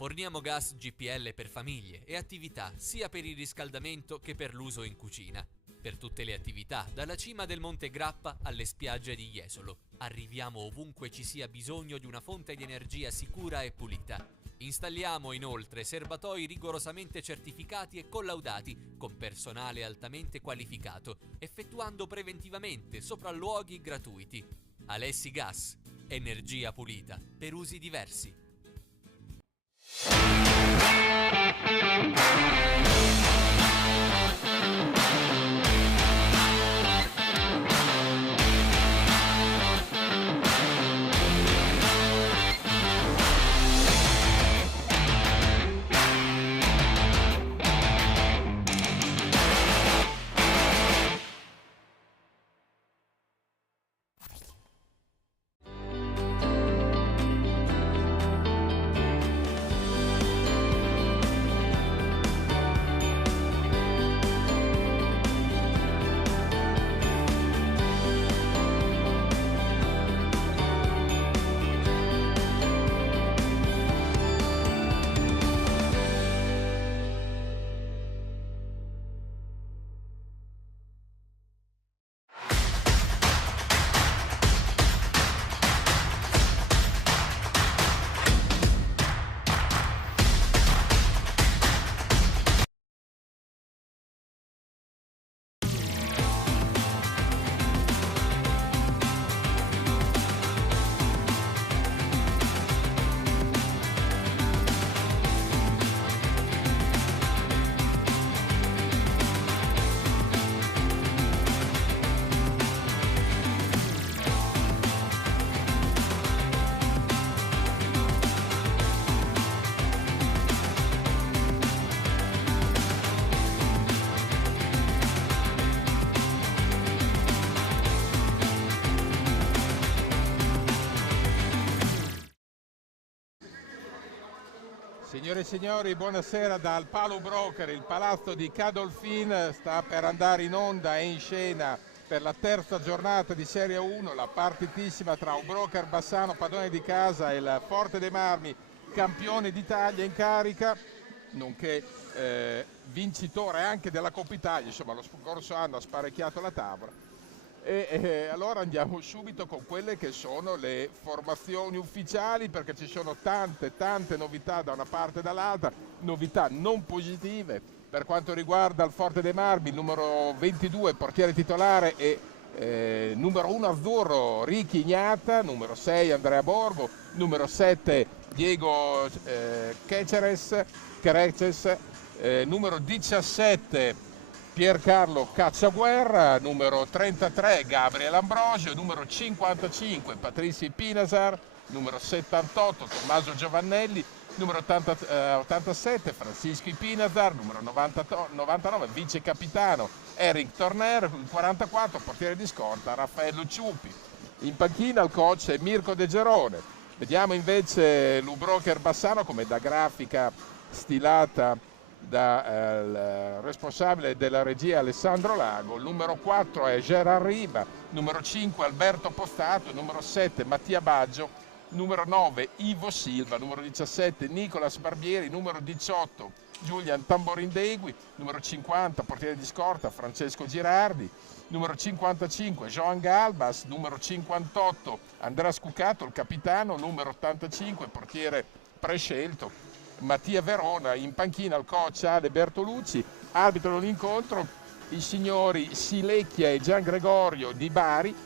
Forniamo gas GPL per famiglie e attività sia per il riscaldamento che per l'uso in cucina. Per tutte le attività, dalla cima del Monte Grappa alle spiagge di Jesolo. Arriviamo ovunque ci sia bisogno di una fonte di energia sicura e pulita. Installiamo inoltre serbatoi rigorosamente certificati e collaudati con personale altamente qualificato, effettuando preventivamente sopralluoghi gratuiti. Alessi Gas, energia pulita per usi diversi. Signore e signori, buonasera dal Palo Broker. Il palazzo di Cadolfin sta per andare in onda e in scena per la terza giornata di Serie 1, la partitissima tra un broker Bassano, padrone di casa, e il Forte dei Marmi, campione d'Italia in carica, nonché vincitore anche della Coppa Italia. Insomma, lo scorso anno ha sparecchiato la tavola. Allora andiamo subito con quelle che sono le formazioni ufficiali, perché ci sono tante novità da una parte e dall'altra, novità non positive. Per quanto riguarda il Forte dei Marmi, il numero 22 portiere titolare e numero 1 azzurro Ricky Ignata, numero 6 Andrea Borgo, numero 7 Diego Quereces, numero 17 Piercarlo Cacciaguerra, numero 33 Gabriel Ambrosio, numero 55 Patrizi Pinasar, numero 78 Tommaso Giovannelli, numero 87 Francisco Pinasar, numero 99 vice capitano Eric Torner, 44 portiere di scorta Raffaello Ciupi. In panchina il coach è Mirko De Gerone. Vediamo invece l'Ubroker Bassano, come da grafica stilata dal responsabile della regia Alessandro Lago. Il numero 4 è Gerard Riba, numero 5 Alberto Postato, numero 7 Mattia Baggio, numero 9 Ivo Silva, numero 17 Nicolas Barbieri, numero 18 Julian Tamborindegui, numero 50 portiere di scorta Francesco Girardi, numero 55 Joan Galbas, numero 58 Andrea Scucato, il capitano, numero 85 portiere prescelto Mattia Verona. In panchina il coach Ale Bertolucci, arbitro l'incontro i signori Silecchia e Gian Gregorio di Bari.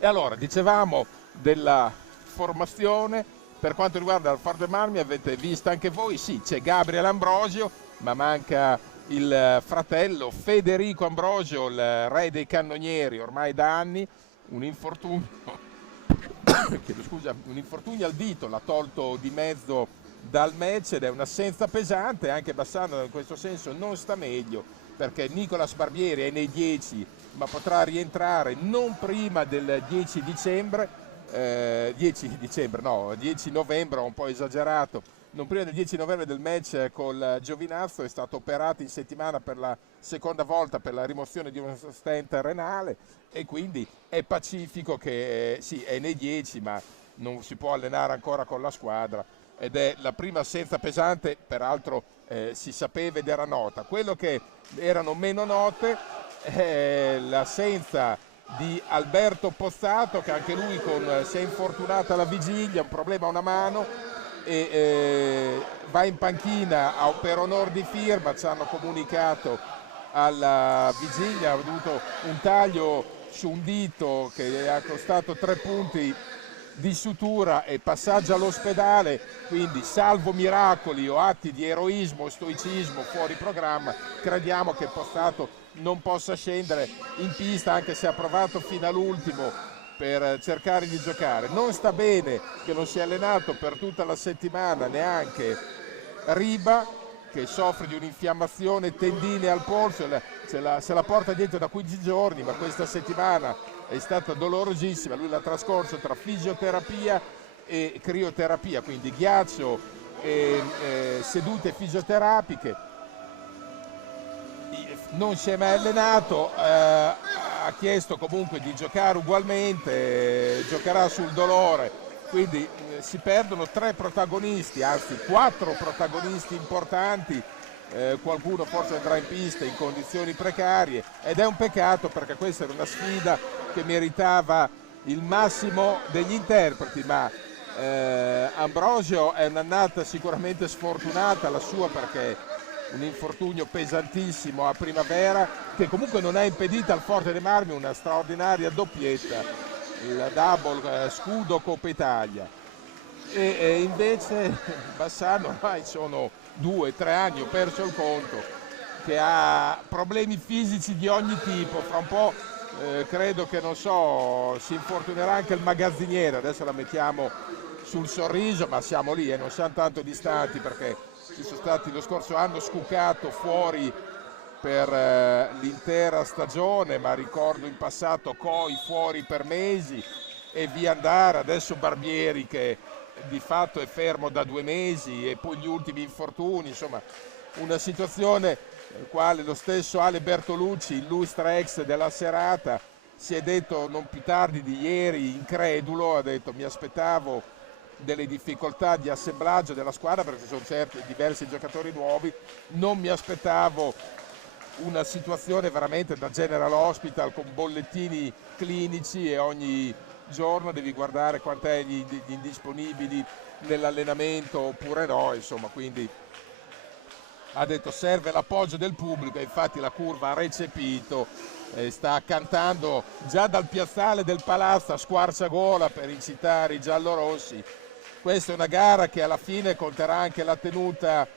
E allora, dicevamo della formazione, per quanto riguarda il Forte Marmi, avete visto anche voi, sì, c'è Gabriel Ambrosio, ma manca il fratello Federico Ambrosio, il re dei cannonieri ormai da anni, un infortunio, un infortunio al dito l'ha tolto di mezzo dal match ed è un'assenza pesante. Anche Bassano in questo senso non sta meglio, perché Nicolas Barbieri è nei 10 ma potrà rientrare non prima del 10 novembre, ho un po' esagerato, non prima del 10 novembre del match col Giovinazzo. È stato operato in settimana per la seconda volta per la rimozione di uno stent renale e quindi è pacifico che sì, è nei 10 ma non si può allenare ancora con la squadra. ed è la prima assenza pesante, peraltro si sapeva ed era nota. Quello che erano meno note è l'assenza di Alberto Pozzato, che anche lui si è infortunato alla vigilia, un problema a una mano, e va in panchina per onor di firma. Ci hanno comunicato alla vigilia, ha avuto un taglio su un dito che ha costato 3 punti di sutura e passaggio all'ospedale, quindi salvo miracoli o atti di eroismo o stoicismo fuori programma, crediamo che Pozzato non possa scendere in pista, anche se ha provato fino all'ultimo per cercare di giocare. Non sta bene che non si è allenato per tutta la settimana neanche Riba, che soffre di un'infiammazione tendine al polso, se la porta dietro da 15 giorni, ma questa settimana è stata dolorosissima. Lui l'ha trascorso tra fisioterapia e crioterapia, quindi ghiaccio e sedute fisioterapiche. Non si è mai allenato, ha chiesto comunque di giocare ugualmente, giocherà sul dolore, quindi si perdono 3 protagonisti, anzi 4 protagonisti importanti. Qualcuno forse andrà in pista in condizioni precarie, ed è un peccato, perché questa era una sfida che meritava il massimo degli interpreti, ma Ambrosio è un'annata sicuramente sfortunata la sua, perché un infortunio pesantissimo a primavera, che comunque non ha impedito al Forte dei Marmi una straordinaria doppietta, il double scudo Coppa Italia. E invece Bassano ormai sono 2-3 anni, ho perso il conto, che ha problemi fisici di ogni tipo. Fra un po' credo che, non so, si infortunerà anche il magazziniere. Adesso la mettiamo sul sorriso, ma siamo lì e non siamo tanto distanti, perché ci sono stati lo scorso anno scucato fuori per l'intera stagione, ma ricordo in passato Coi fuori per mesi e via andare. Adesso Barbieri che di fatto è fermo da 2 mesi, e poi gli ultimi infortuni, insomma una situazione nel quale lo stesso Ale Bertolucci, illustre ex della serata, si è detto non più tardi di ieri, incredulo, ha detto: mi aspettavo delle difficoltà di assemblaggio della squadra, perché ci sono certi diversi giocatori nuovi, non mi aspettavo una situazione veramente da General Hospital con bollettini clinici e ogni giorno devi guardare quant'è gli indisponibili nell'allenamento oppure no, insomma. Quindi ha detto serve l'appoggio del pubblico, e infatti la curva ha recepito, sta cantando già dal piazzale del Palazzo a squarciagola per incitare i giallorossi. Questa è una gara che alla fine conterà anche la tenuta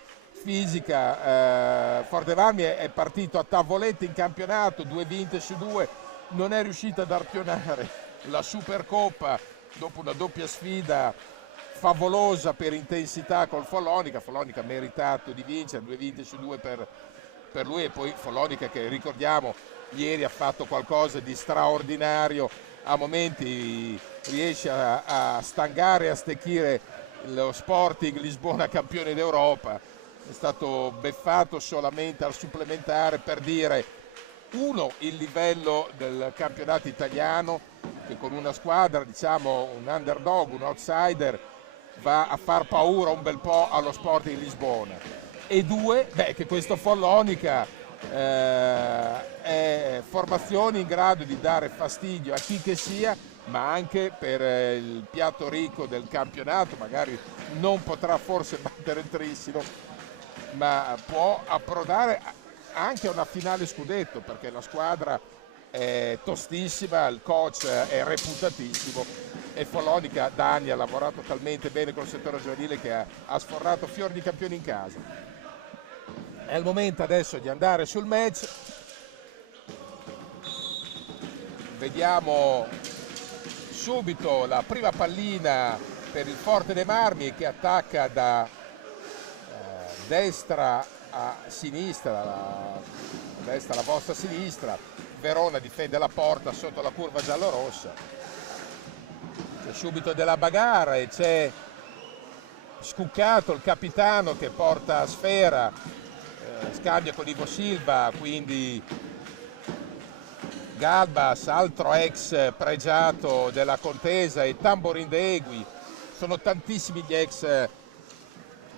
fisica. Forte Marmi è partito a tavolette in campionato, 2 vinte su 2, non è riuscito ad arpionare la Supercoppa dopo una doppia sfida favolosa per intensità col Follonica. Follonica ha meritato di vincere, 2 vinte su 2 per lui, e poi Follonica che, ricordiamo, ieri ha fatto qualcosa di straordinario, a momenti riesce a stangare e a stecchire lo Sporting Lisbona campione d'Europa. È stato beffato solamente al supplementare, per dire, uno, il livello del campionato italiano, che con una squadra, diciamo un underdog, un outsider, va a far paura un bel po' allo Sporting Lisbona, e 2, che questo Follonica è formazione in grado di dare fastidio a chi che sia, ma anche per il piatto ricco del campionato. Magari non potrà forse battere il Trissino, ma può approdare anche a una finale scudetto, perché la squadra è tostissima, il coach è reputatissimo, e Follonica da anni ha lavorato talmente bene col settore giovanile che ha sfornato fior di campioni in casa. È il momento adesso di andare sul match. Vediamo subito la prima pallina per il Forte dei Marmi, che attacca da destra a sinistra, destra alla vostra sinistra. Verona difende la porta sotto la curva giallorossa. C'è subito della bagarra e c'è Scuccato, il capitano, che porta Sfera, scambia con Ivo Silva, quindi Galbas, altro ex pregiato della contesa, e Tamborin de Egui. Sono tantissimi gli ex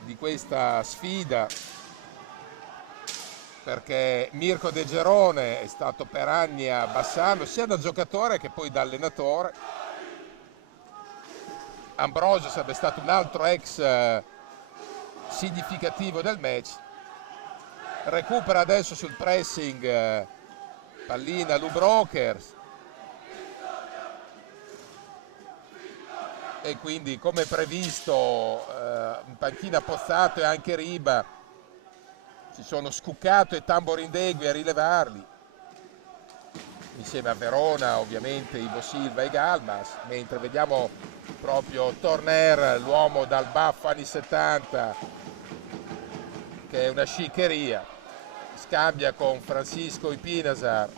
di questa sfida, perché Mirko De Gerone è stato per anni a Bassano sia da giocatore che poi da allenatore. Ambrogio sarebbe stato un altro ex significativo del match. Recupera adesso sul pressing pallina Lou Brokers, e quindi come previsto in panchina Pozzato e anche Riba si sono Scuccato e Tamborindegui a rilevarli, insieme a Verona ovviamente Ivo Silva e Galmas, mentre vediamo proprio Torner, l'uomo dal baffo anni 70, che è una sciccheria, scambia con Francisco Ipinasar.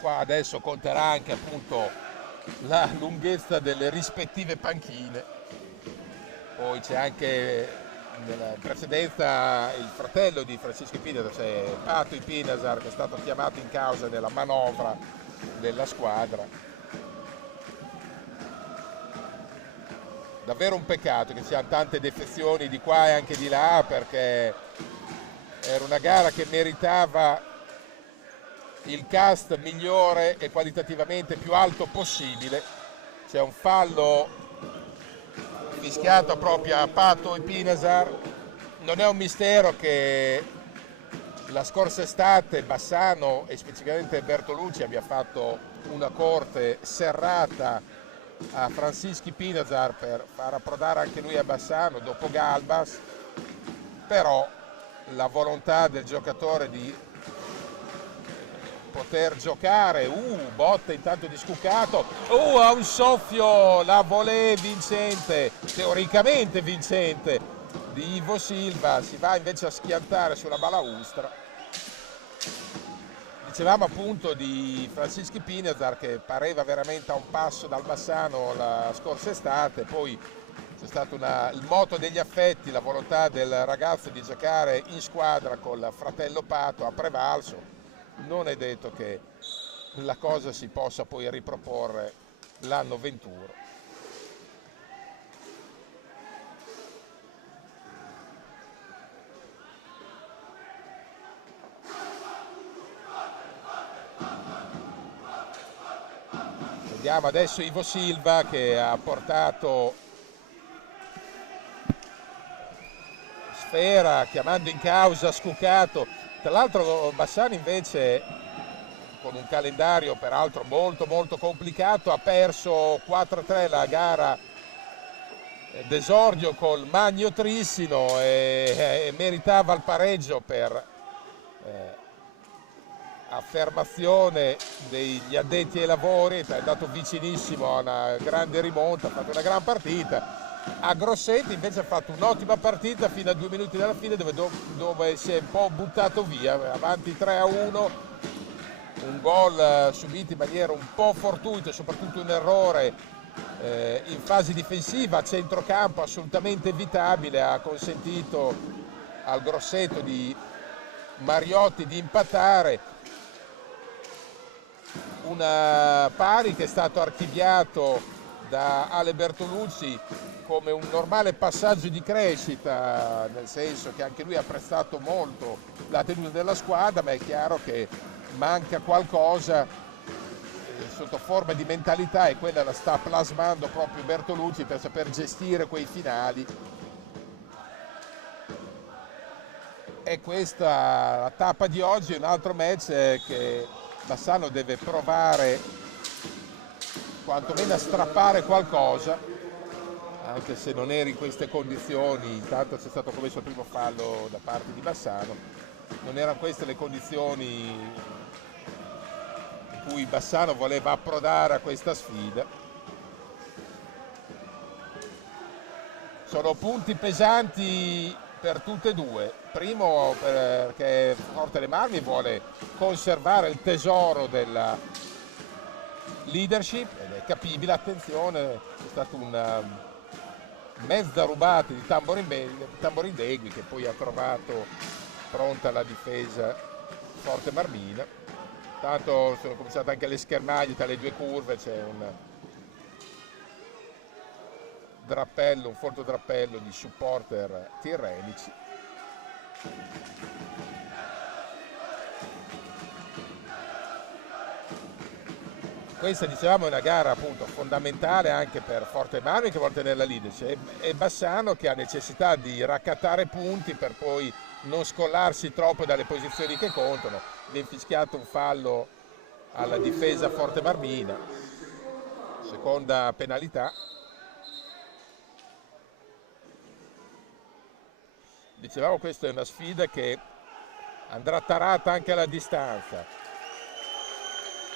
Qua adesso conterà anche appunto la lunghezza delle rispettive panchine. Poi c'è anche nella precedenza il fratello di Francisco Ipinasar, cioè Pato Ipinasar, che è stato chiamato in causa nella manovra della squadra. Davvero un peccato che ci siano tante defezioni di qua e anche di là, perché era una gara che meritava il cast migliore e qualitativamente più alto possibile. C'è un fallo fischiato proprio a Pato Ipinasar. Non è un mistero che la scorsa estate Bassano e specificamente Bertolucci abbia fatto una corte serrata a Francisco Ipinasar per far approdare anche lui a Bassano dopo Galbas, però la volontà del giocatore di poter giocare, botta intanto di Scuccato, a un soffio la volée vincente, teoricamente vincente, di Ivo Silva, si va invece a schiantare sulla balaustra. Dicevamo appunto di Francisco Ipinasar che pareva veramente a un passo dal Bassano la scorsa estate, poi c'è stato il moto degli affetti, la volontà del ragazzo di giocare in squadra col fratello Pato ha prevalso. Non è detto che la cosa si possa poi riproporre l'anno 21. Vediamo adesso Ivo Silva che ha portato sfera chiamando in causa Scuccato. Tra l'altro Bassano invece, con un calendario peraltro molto complicato, ha perso 4-3 la gara d'esordio col Magno Trissino e meritava il pareggio per affermazione degli addetti ai lavori. È andato vicinissimo a una grande rimonta, ha fatto una gran partita. A Grosseto invece ha fatto un'ottima partita fino a 2 minuti dalla fine, dove si è un po' buttato via, avanti 3-1, un gol subito in maniera un po' fortuita, soprattutto un errore in fase difensiva a centrocampo assolutamente evitabile, ha consentito al Grosseto di Mariotti di impattare. Una pari che è stato archiviato da Ale Bertolucci come un normale passaggio di crescita, nel senso che anche lui ha apprezzato molto la tenuta della squadra, ma è chiaro che manca qualcosa sotto forma di mentalità, e quella la sta plasmando proprio Bertolucci per saper gestire quei finali. E questa la tappa di oggi è un altro match che Bassano deve provare quantomeno a strappare qualcosa, anche se non era in queste condizioni. Intanto c'è stato commesso il primo fallo da parte di Bassano, non erano queste le condizioni in cui Bassano voleva approdare a questa sfida. Sono punti pesanti per tutte e due. Primo perché Forte dei Marmi vuole conservare il tesoro della leadership, ed è capibile. Attenzione, è stato un mezza rubata di Tamborindegui che poi ha trovato pronta la difesa Forte Marmina. Tanto sono cominciate anche le schermaglie tra le due curve, c'è drappello, un folto drappello di supporter tirrenici. Questa, dicevamo, è una gara appunto fondamentale anche per Forte Marmi, che vuole tenere la leadership, e Bassano, che ha necessità di raccattare punti per poi non scollarsi troppo dalle posizioni che contano. Viene fischiato un fallo alla difesa Forte Marmina, seconda penalità. Dicevamo, questa è una sfida che andrà tarata anche alla distanza,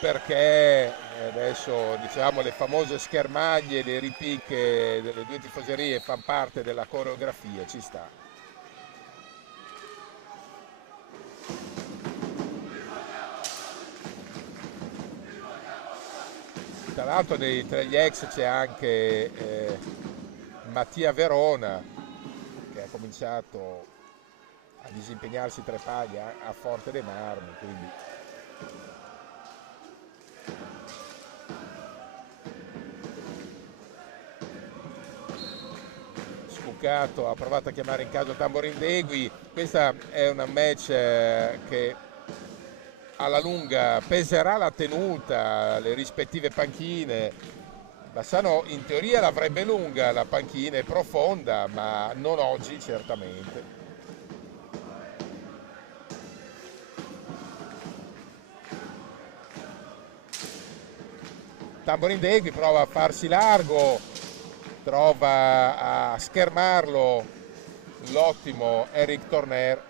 perché adesso, diciamo, le famose schermaglie, le ripicche delle due tifoserie fanno parte della coreografia, ci sta. Tra l'altro tra gli ex c'è anche Mattia Verona, che ha cominciato a disimpegnarsi tra i pali a Forte dei Marmi, quindi Scuccato ha provato a chiamare in caso Tamborindegui. Questa è una match che alla lunga peserà la tenuta, le rispettive panchine. Bassano in teoria l'avrebbe lunga, la panchina è profonda, ma non oggi certamente. Tamborindegui prova a farsi largo, trova a schermarlo l'ottimo Eric Torner.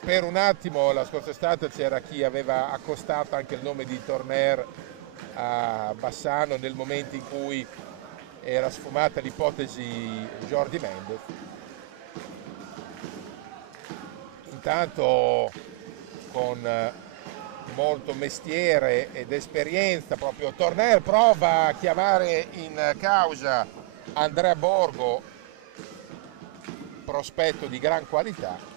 Per un attimo la scorsa estate c'era chi aveva accostato anche il nome di Torner a Bassano nel momento in cui era sfumata l'ipotesi Jordi Mendes. Intanto, con molto mestiere ed esperienza, proprio Torner prova a chiamare in causa Andrea Borgo, prospetto di gran qualità.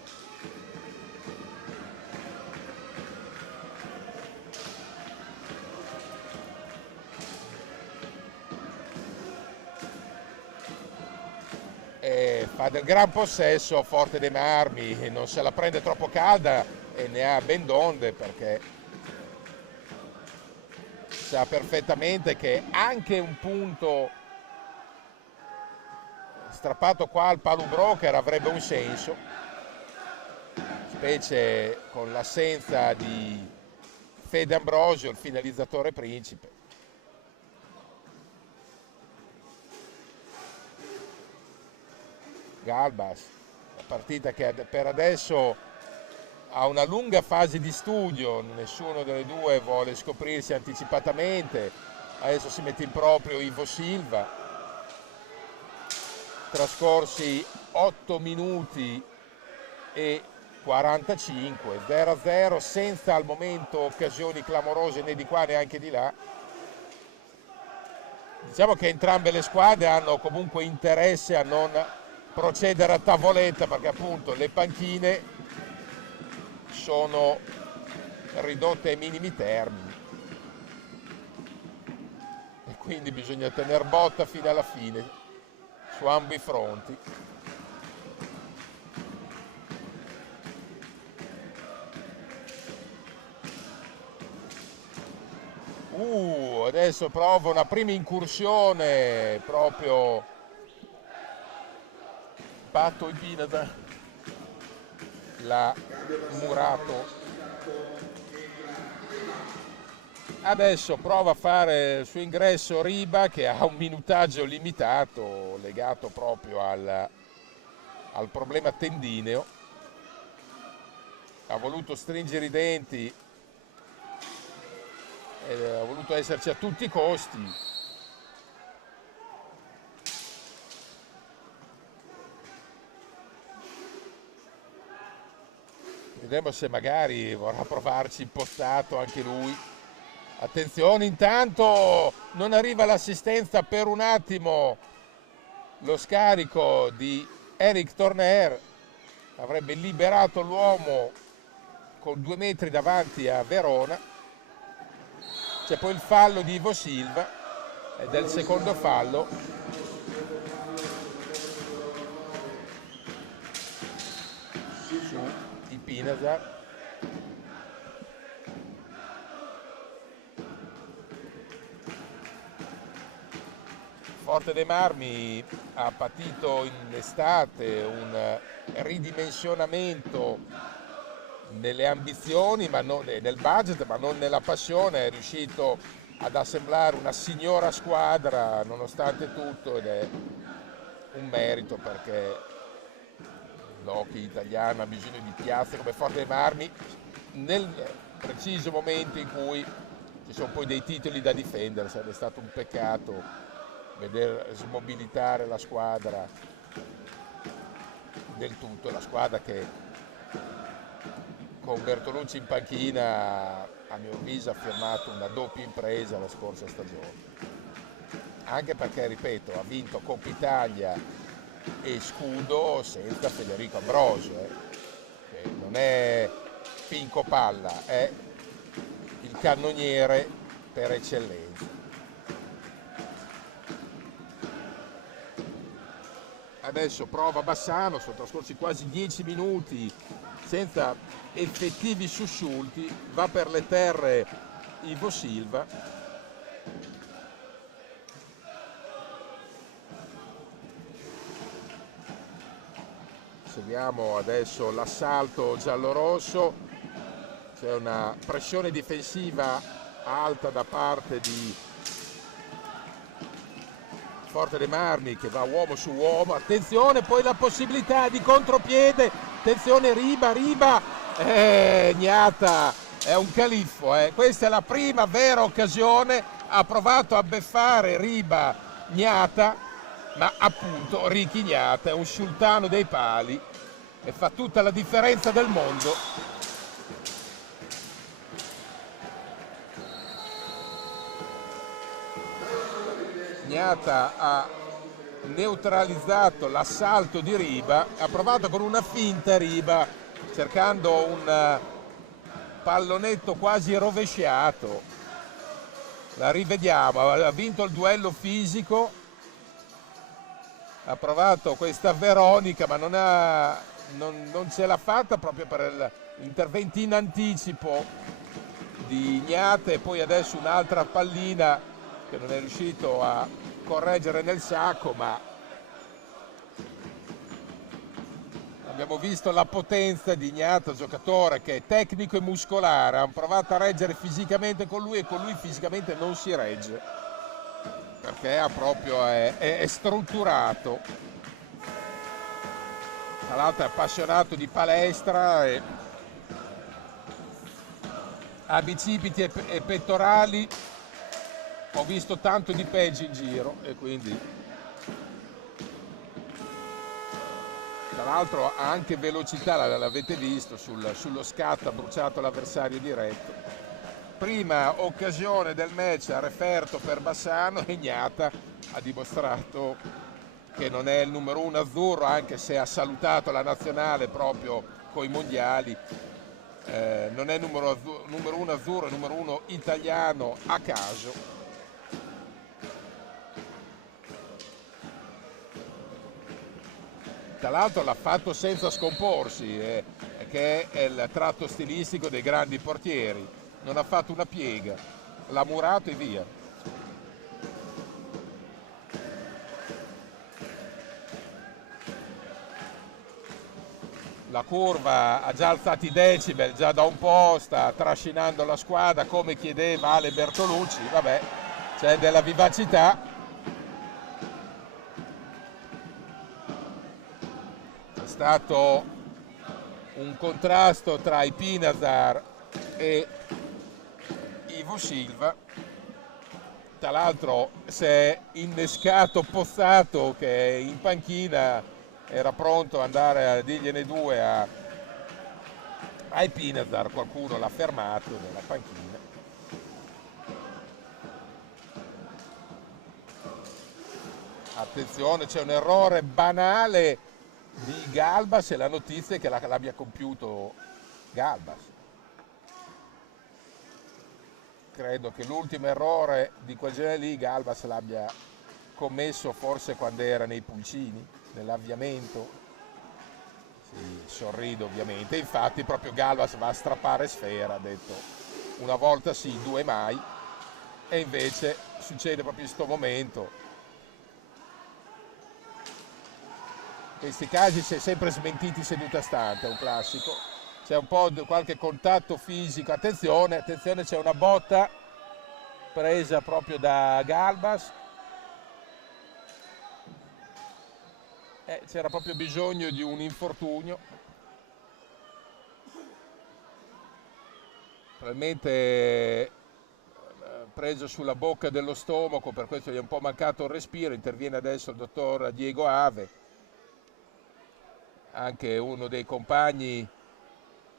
E fa del gran possesso Forte dei Marmi, non se la prende troppo calda e ne ha ben donde, perché sa perfettamente che anche un punto strappato qua al Palu Broker avrebbe un senso, specie con l'assenza di Fede Ambrosio, il finalizzatore principe. Galbas, la partita che per adesso ha una lunga fase di studio, nessuno delle due vuole scoprirsi anticipatamente. Adesso si mette in proprio Ivo Silva, trascorsi 8 minuti e 45, 0-0, senza al momento occasioni clamorose né di qua neanche di là. Diciamo che entrambe le squadre hanno comunque interesse a non procedere a tavoletta, perché appunto le panchine sono ridotte ai minimi termini e quindi bisogna tener botta fino alla fine su ambi i fronti. Adesso prova una prima incursione proprio Patto in Pinata, la Murato. Adesso prova a fare il suo ingresso Riba, che ha un minutaggio limitato legato proprio al problema tendineo. Ha voluto stringere i denti e ha voluto esserci a tutti i costi. Vedremo se magari vorrà provarci impostato anche lui. Attenzione, intanto non arriva l'assistenza per un attimo, lo scarico di Eric Torner avrebbe liberato l'uomo con 2 metri davanti a Verona. C'è poi il fallo di Ivo Silva, del secondo fallo. Su i Pinasar. Forte dei Marmi ha patito in estate un ridimensionamento nelle ambizioni, ma non nel budget, ma non nella passione. È riuscito ad assemblare una signora squadra nonostante tutto, ed è un merito, perché l'hockey italiano ha bisogno di piazze come Forte dei Marmi nel preciso momento in cui ci sono poi dei titoli da difendere. Sarebbe stato un peccato vedere smobilitare la squadra del tutto, la squadra che con Bertolucci in panchina, a mio avviso, ha firmato una doppia impresa la scorsa stagione, anche perché, ripeto, ha vinto Coppa Italia e Scudo senza Federico Ambrosio, che non è Pinco Palla, è il cannoniere per eccellenza. Adesso prova Bassano, sono trascorsi quasi 10 minuti senza effettivi sussulti, va per le terre Ivo Silva. Seguiamo adesso l'assalto giallorosso, c'è una pressione difensiva alta da parte di Forte dei Marmi, che va uomo su uomo. Attenzione, poi la possibilità di contropiede, attenzione, Riba, Gnata è un califfo, questa è la prima vera occasione, ha provato a beffare Riba Gnata, ma appunto Ricky Gnata è un sultano dei pali e fa tutta la differenza del mondo. Gnata ha neutralizzato l'assalto di Riba, ha provato con una finta Riba, cercando un pallonetto quasi rovesciato. La rivediamo, ha vinto il duello fisico, ha provato questa Veronica, ma non ce l'ha fatta proprio per l'intervento in anticipo di Gnata, e poi adesso un'altra pallina che non è riuscito a correggere nel sacco, ma abbiamo visto la potenza di Gnata, giocatore che è tecnico e muscolare. Hanno provato a reggere fisicamente con lui e con lui fisicamente non si regge, perché è strutturato. Tra l'altro è appassionato di palestra e ha bicipiti e pettorali. Ho visto tanto di peggio in giro, e quindi, tra l'altro, ha anche velocità, l'avete visto, sullo scatto ha bruciato l'avversario diretto. Prima occasione del match a referto per Bassano, e Gnata ha dimostrato che non è il numero uno azzurro, anche se ha salutato la nazionale proprio coi mondiali. Non è numero uno azzurro, è numero uno italiano a caso. Tra l'altro l'ha fatto senza scomporsi, che è il tratto stilistico dei grandi portieri. Non ha fatto una piega, l'ha murato e via. La curva ha già alzato i decibel, già da un po', sta trascinando la squadra come chiedeva Ale Bertolucci. Vabbè, c'è della vivacità. È stato un contrasto tra i Pinasar e Ivo Silva. Tra l'altro si è innescato Pozzato, che in panchina era pronto ad andare a dirgliene due ai Pinasar. Qualcuno l'ha fermato nella panchina. Attenzione, c'è un errore banale di Galbas, e la notizia è che l'abbia compiuto Galbas. credo che l'ultimo errore di quel genere lì Galbas l'abbia commesso forse quando era nei pulcini, nell'avviamento. Sì, sorrido ovviamente, infatti proprio Galbas va a strappare Sfera, ha detto una volta sì, due mai, e invece succede proprio in questo momento. In questi casi si è sempre smentiti seduta stante, è un classico. C'è un po' di qualche contatto fisico, attenzione, attenzione, c'è una botta presa proprio da Galbas. C'era proprio bisogno di un infortunio. Probabilmente preso sulla bocca dello stomaco, per questo gli è un po' mancato il respiro. Interviene adesso il dottor Diego Ave, anche uno dei compagni,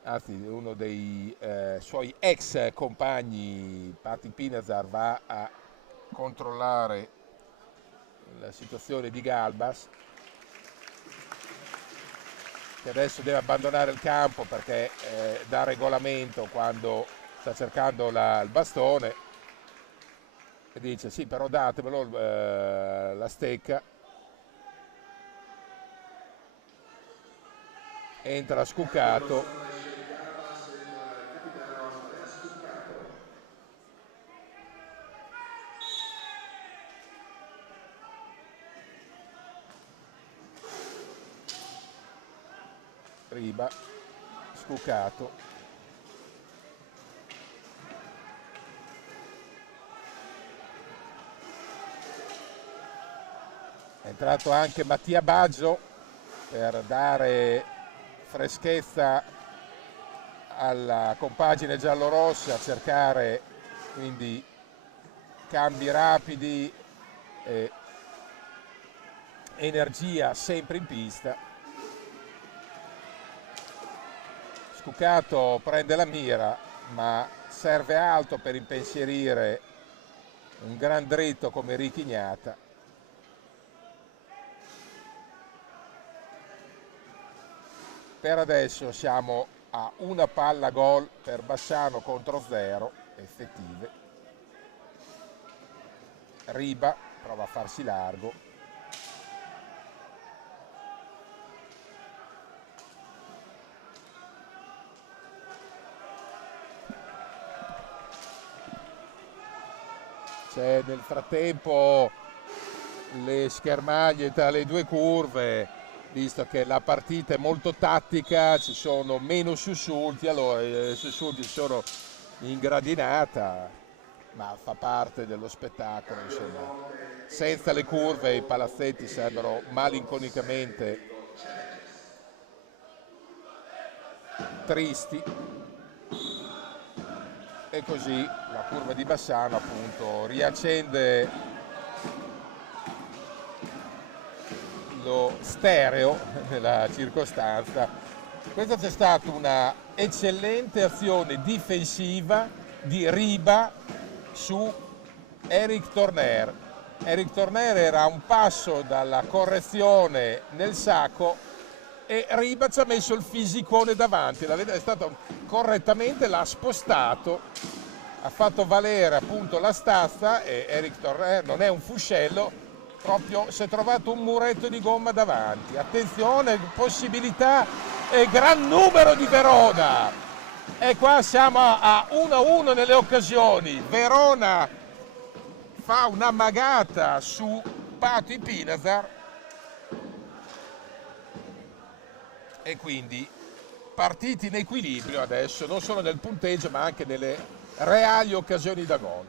anzi uno dei suoi ex compagni, Patti Pinazar, va a controllare la situazione di Galbas, che adesso deve abbandonare il campo perché da regolamento quando sta cercando il bastone, e dice sì, però datemelo la stecca. Entra Scuccato, Riba, Scuccato, è entrato anche Mattia Baggio per dare freschezza alla compagine giallorossa, a cercare quindi cambi rapidi e energia sempre in pista. Scuccato prende la mira, ma serve alto per impensierire un gran dritto come Richignata. Per adesso siamo a una palla gol per Bassano contro 0 effettive. Riba prova a farsi largo. C'è nel frattempo le schermaglie tra le due curve, visto che la partita è molto tattica, ci sono meno sussulti, allora i sussulti sono in gradinata, ma fa parte dello spettacolo, insomma. Senza le curve i palazzetti sarebbero malinconicamente tristi, e così la curva di Bassano appunto riaccende lo stereo nella circostanza. Questa c'è stata una eccellente azione difensiva di Riba su Eric Torner. Eric Torner era a un passo dalla correzione nel sacco e Riba ci ha messo il fisicone davanti, è stato correttamente, l'ha spostato, ha fatto valere appunto la stazza, e Eric Torner non è un fuscello, proprio si è trovato un muretto di gomma davanti. Attenzione, possibilità e gran numero di Verona, e qua siamo a 1-1 nelle occasioni. Verona fa una magata su Patti Pinazar e quindi partiti in equilibrio adesso, non solo nel punteggio ma anche nelle reali occasioni da gol.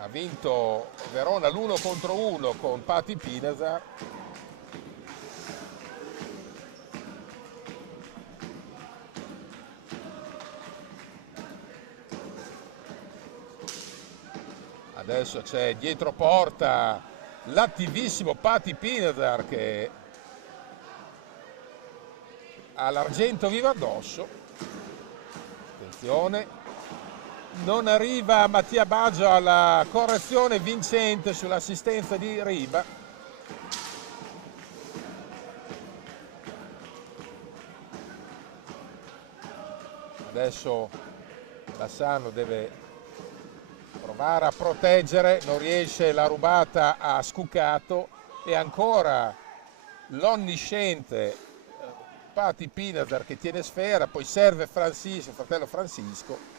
Ha vinto Verona l'1 contro 1 con Patti Pinazar. Adesso c'è dietro porta l'attivissimo Patti Pinazar che ha l'argento vivo addosso. Attenzione, non arriva Mattia Baggio alla correzione vincente sull'assistenza di Riba. Adesso Bassano deve provare a proteggere, non riesce, la rubata a Scucato e ancora l'onnisciente Pati Pinazar che tiene sfera, poi serve Francisco, fratello Francisco.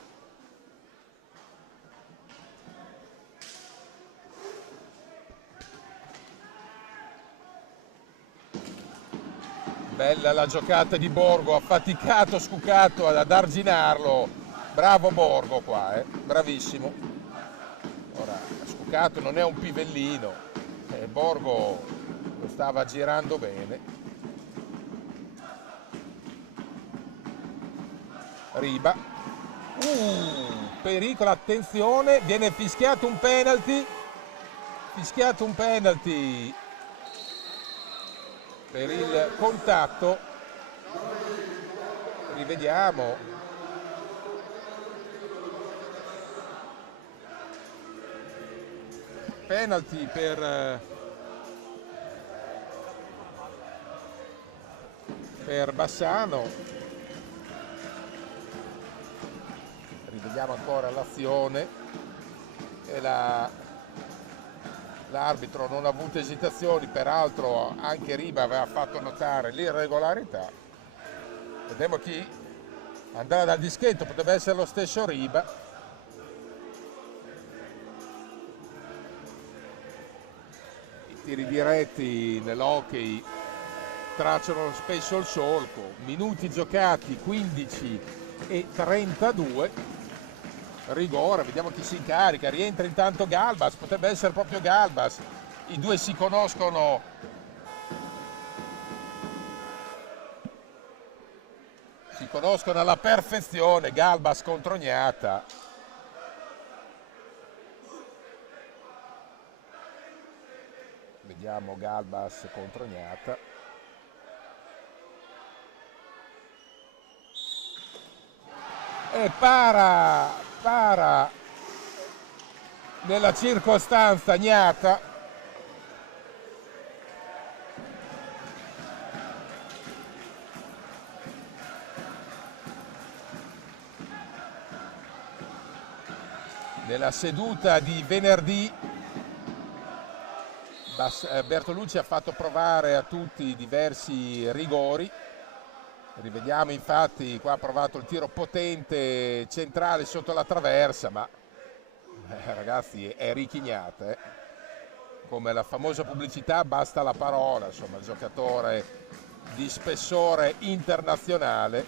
Bella la giocata di Borgo, ha faticato Scucato ad arginarlo. Bravo Borgo qua, bravissimo. Ora, Scucato non è un pivellino, Borgo lo stava girando bene. Riba. Pericolo, attenzione, viene fischiato un penalty. Fischiato un penalty per il contatto. Rivediamo. Penalty per Bassano. Rivediamo ancora l'azione e l'arbitro non ha avuto esitazioni, peraltro anche Riba aveva fatto notare l'irregolarità. Vediamo chi andrà dal dischetto, potrebbe essere lo stesso Riba. I tiri diretti nell'hockey tracciano spesso il solco. Minuti giocati 15 e 32. Rigore, vediamo chi si incarica, rientra intanto Galbas, potrebbe essere proprio Galbas, i due si conoscono alla perfezione. Galbas contro Gnata. Vediamo Galbas contro Gnata. E para nella circostanza Gnata. Nella seduta di venerdì Bertolucci ha fatto provare a tutti diversi rigori. Rivediamo, infatti, qua ha provato il tiro potente centrale sotto la traversa, ma ragazzi è richignata. Come la famosa pubblicità, basta la parola, insomma, il giocatore di spessore internazionale.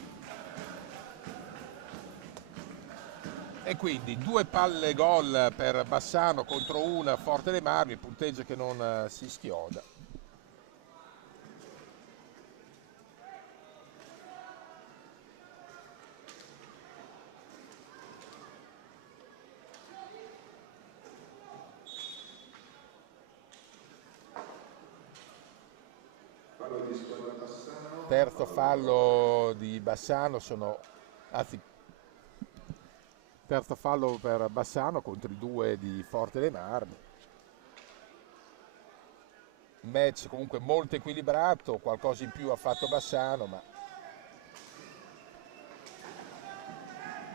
E quindi 2 palle gol per Bassano contro una Forte dei Marmi, punteggio che non si schioda. Terzo fallo di Bassano, terzo fallo per Bassano contro i 2 di Forte dei Marmi. Match comunque molto equilibrato, qualcosa in più ha fatto Bassano, ma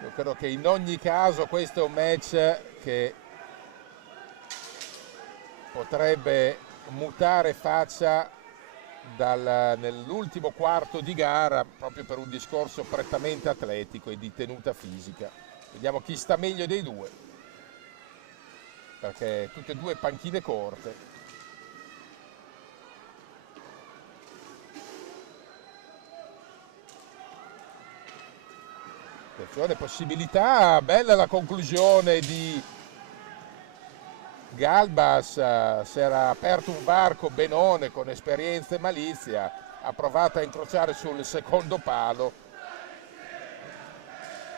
io credo che in ogni caso questo è un match che potrebbe mutare faccia nell'ultimo quarto di gara, proprio per un discorso prettamente atletico e di tenuta fisica. Vediamo chi sta meglio dei due, perché tutte e due panchine corte. Attenzione, possibilità, bella la conclusione di Galbas, si era aperto un varco benone con esperienza e malizia, ha provato a incrociare sul secondo palo,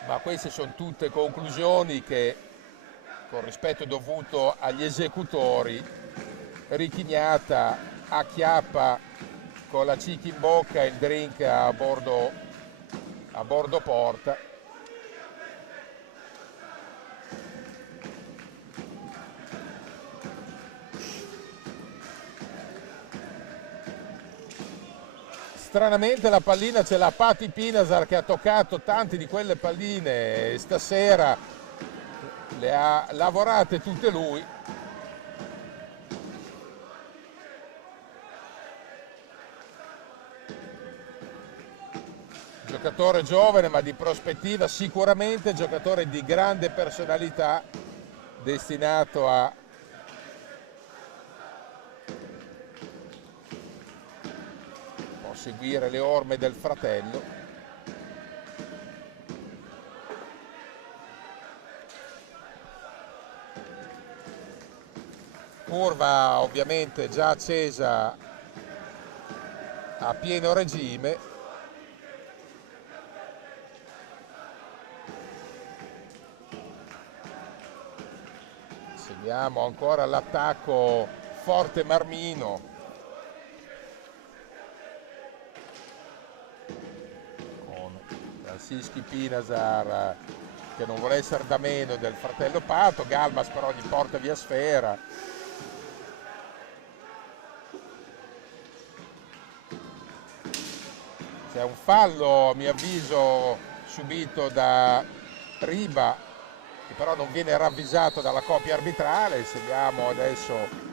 ma queste sono tutte conclusioni che, con rispetto dovuto agli esecutori, Richignata acchiappa con la cicca in bocca il drink a bordo porta. Stranamente la pallina ce l'ha Pati Pinasar, che ha toccato tante di quelle palline stasera, le ha lavorate tutte lui. Giocatore giovane ma di prospettiva, sicuramente giocatore di grande personalità, destinato a seguire le orme del fratello. Curva ovviamente già accesa a pieno regime. Seguiamo ancora l'attacco forte Marmino. Francischi Pinasar, che non vuole essere da meno del fratello Pato. Galbas però gli porta via sfera. C'è un fallo, a mio avviso, subito da Riba, che però non viene ravvisato dalla coppia arbitrale. Seguiamo adesso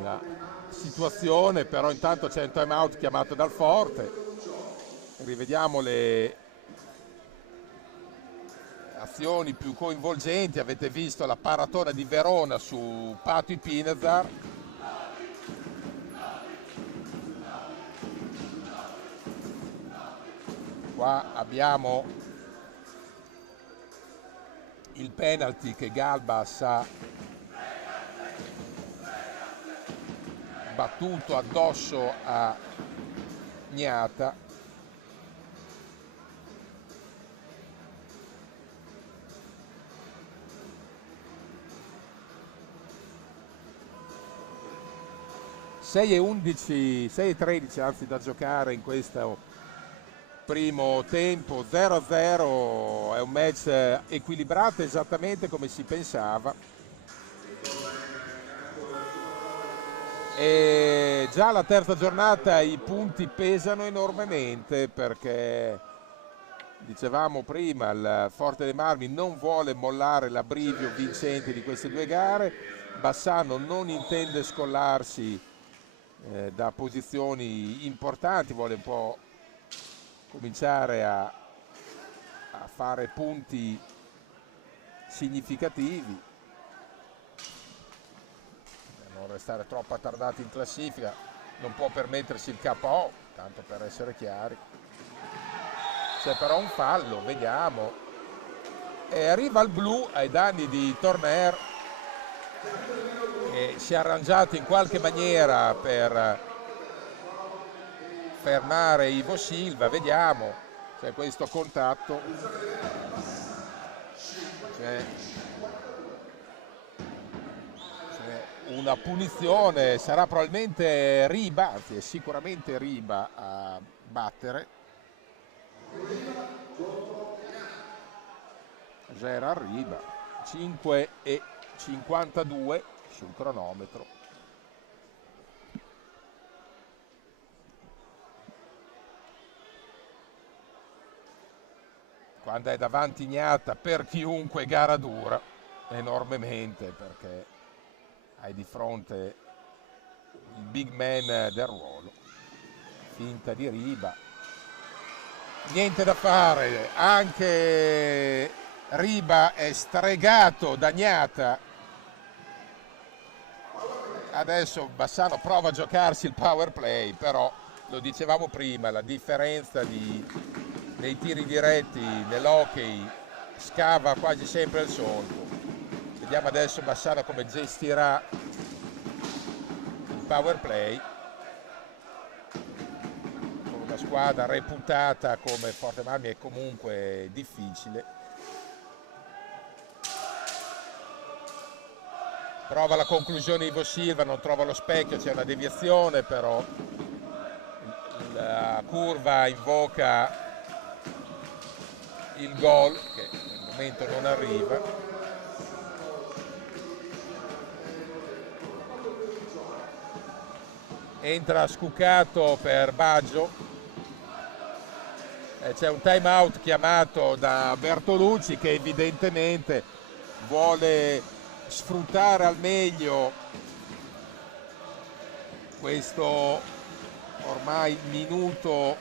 la situazione, però intanto c'è un time out chiamato dal Forte. Rivediamo le azioni più coinvolgenti. Avete visto la paratona di Verona su Pato Pinasar. Qua abbiamo il penalty che Galbas ha battuto addosso a Gnata. Sei e 11, 6 e 13 anzi da giocare in questo primo tempo. 0-0, è un match equilibrato esattamente come si pensava. E già la terza giornata i punti pesano enormemente, perché dicevamo prima il Forte dei Marmi non vuole mollare l'abbrivio vincente di queste due gare. Bassano non intende scollarsi da posizioni importanti, vuole un po' cominciare a fare punti significativi, non restare troppo attardati in classifica. Non può permettersi il KO, tanto per essere chiari. C'è però un fallo, vediamo, e arriva il blu ai danni di Torner, che si è arrangiato in qualche maniera per fermare Ivo Silva. Vediamo, c'è questo contatto, c'è una punizione, sarà probabilmente Riba, anzi è sicuramente Riba a battere. Gerard Riba, 5:52 sul cronometro. Quando è davanti Gnata, per chiunque gara dura enormemente, perché hai di fronte il big man del ruolo. Finta di Riba, niente da fare, anche Riba è stregato da Gnata. Adesso Bassano prova a giocarsi il power play, però lo dicevamo prima, la differenza nei tiri diretti nell'hockey scava quasi sempre il solco. Vediamo adesso Bassano come gestirà il power play con una squadra reputata come Forte Marmi. È comunque difficile. Prova la conclusione Ivo Silva, non trova lo specchio, c'è una deviazione, però la curva invoca il gol, che nel momento non arriva. entra Scucato per Baggio. C'è un time out chiamato da Bertolucci che evidentemente vuole sfruttare al meglio questo ormai minuto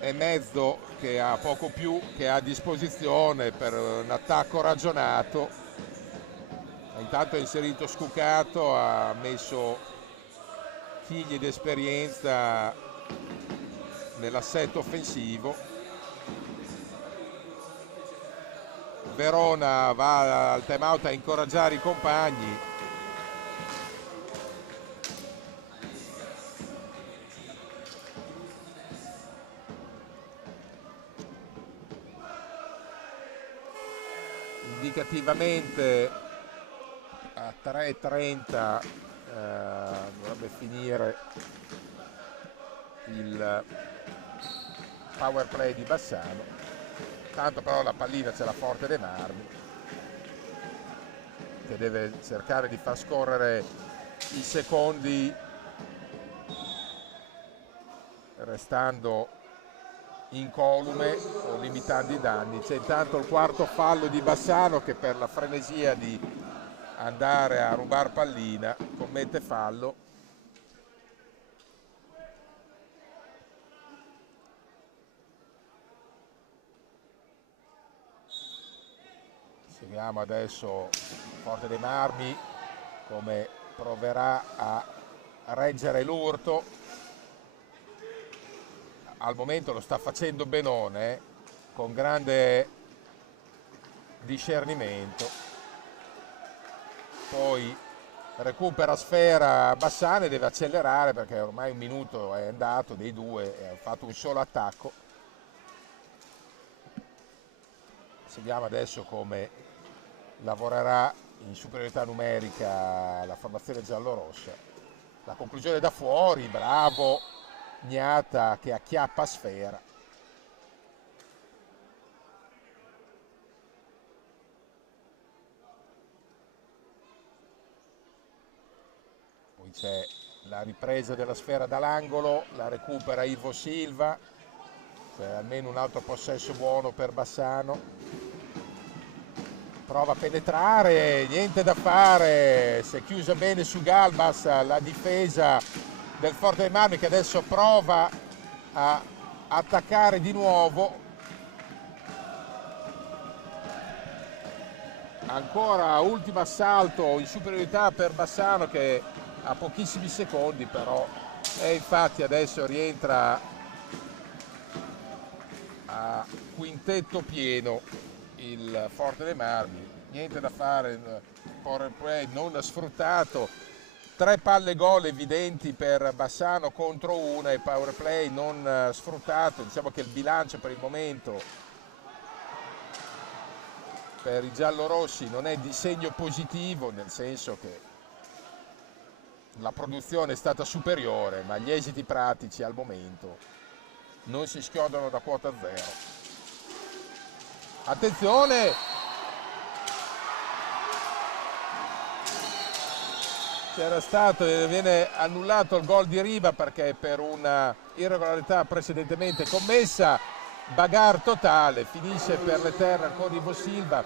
e mezzo che ha poco più che ha a disposizione per un attacco ragionato. Intanto ha inserito Scucato, ha messo figli d'esperienza nell'assetto offensivo. Verona va al time out a incoraggiare i compagni. Indicativamente a 3:30 dovrebbe finire il power play di Bassano. Tanto però la pallina c'è la Forte dei Marmi che deve cercare di far scorrere i secondi restando incolume o limitando i danni. C'è intanto il quarto fallo di Bassano che per la frenesia di andare a rubare pallina commette fallo. Seguiamo adesso Forte dei Marmi come proverà a reggere l'urto. Al momento lo sta facendo benone, con grande discernimento. Poi recupera sfera Bassano e deve accelerare perché ormai un minuto è andato dei due e ha fatto un solo attacco. Seguiamo adesso come lavorerà in superiorità numerica la formazione giallorossa. La conclusione da fuori, bravo Gnata che acchiappa sfera. Poi c'è la ripresa della sfera dall'angolo, la recupera Ivo Silva, c'è almeno un altro possesso buono per Bassano. Prova a penetrare, niente da fare, si è chiusa bene su Galbas la difesa del Forte dei Marmi che adesso prova a attaccare di nuovo. Ancora ultimo assalto in superiorità per Bassano che ha pochissimi secondi però, e infatti adesso rientra a quintetto pieno il Forte dei Marmi. Niente da fare, il power play non sfruttato. 3 palle gol evidenti per Bassano contro una e power play non sfruttato. Diciamo che il bilancio per il momento per i giallorossi non è di segno positivo, nel senso che la produzione è stata superiore, ma gli esiti pratici al momento non si schiodano da quota zero. Attenzione! C'era stato e viene annullato il gol di Riva perché per una irregolarità precedentemente commessa. Bagarre totale, finisce per le terre con Ivo Silva.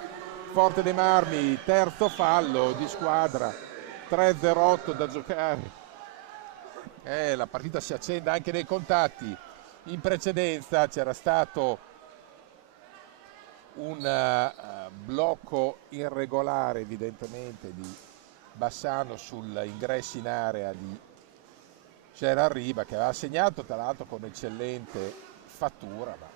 Forte dei Marmi, terzo fallo di squadra, 3:08 da giocare. La partita si accende anche nei contatti. In precedenza c'era stato un blocco irregolare evidentemente di Bassano sull'ingresso in area di Gerard Riva che aveva segnato tra l'altro con eccellente fattura, ma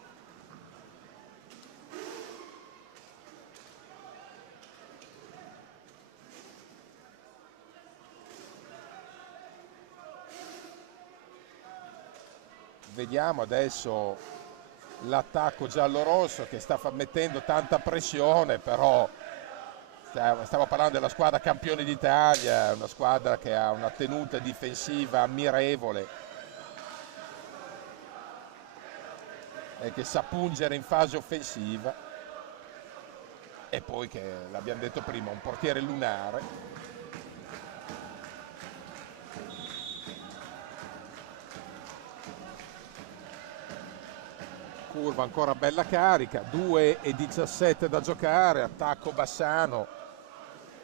vediamo adesso l'attacco giallorosso che sta mettendo tanta pressione, però stiamo parlando della squadra campione d'Italia, una squadra che ha una tenuta difensiva ammirevole e che sa pungere in fase offensiva, e poi che, l'abbiamo detto prima, un portiere lunare. curva ancora bella carica, 2:17 da giocare, attacco Bassano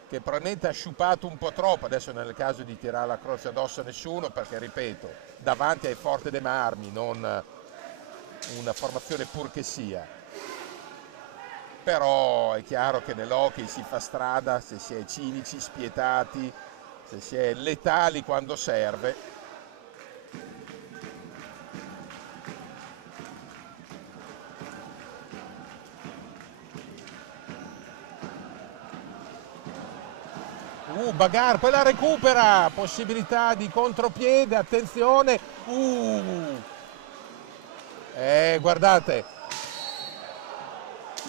che probabilmente ha sciupato un po' troppo, adesso non è il caso di tirare la croce addosso a nessuno perché ripeto, davanti ai Forte dei Marmi, non una formazione pur che sia. Però è chiaro che nell'hockey si fa strada se si è cinici, spietati, se si è letali quando serve. Bagar, poi la recupera, possibilità di contropiede, attenzione. Guardate,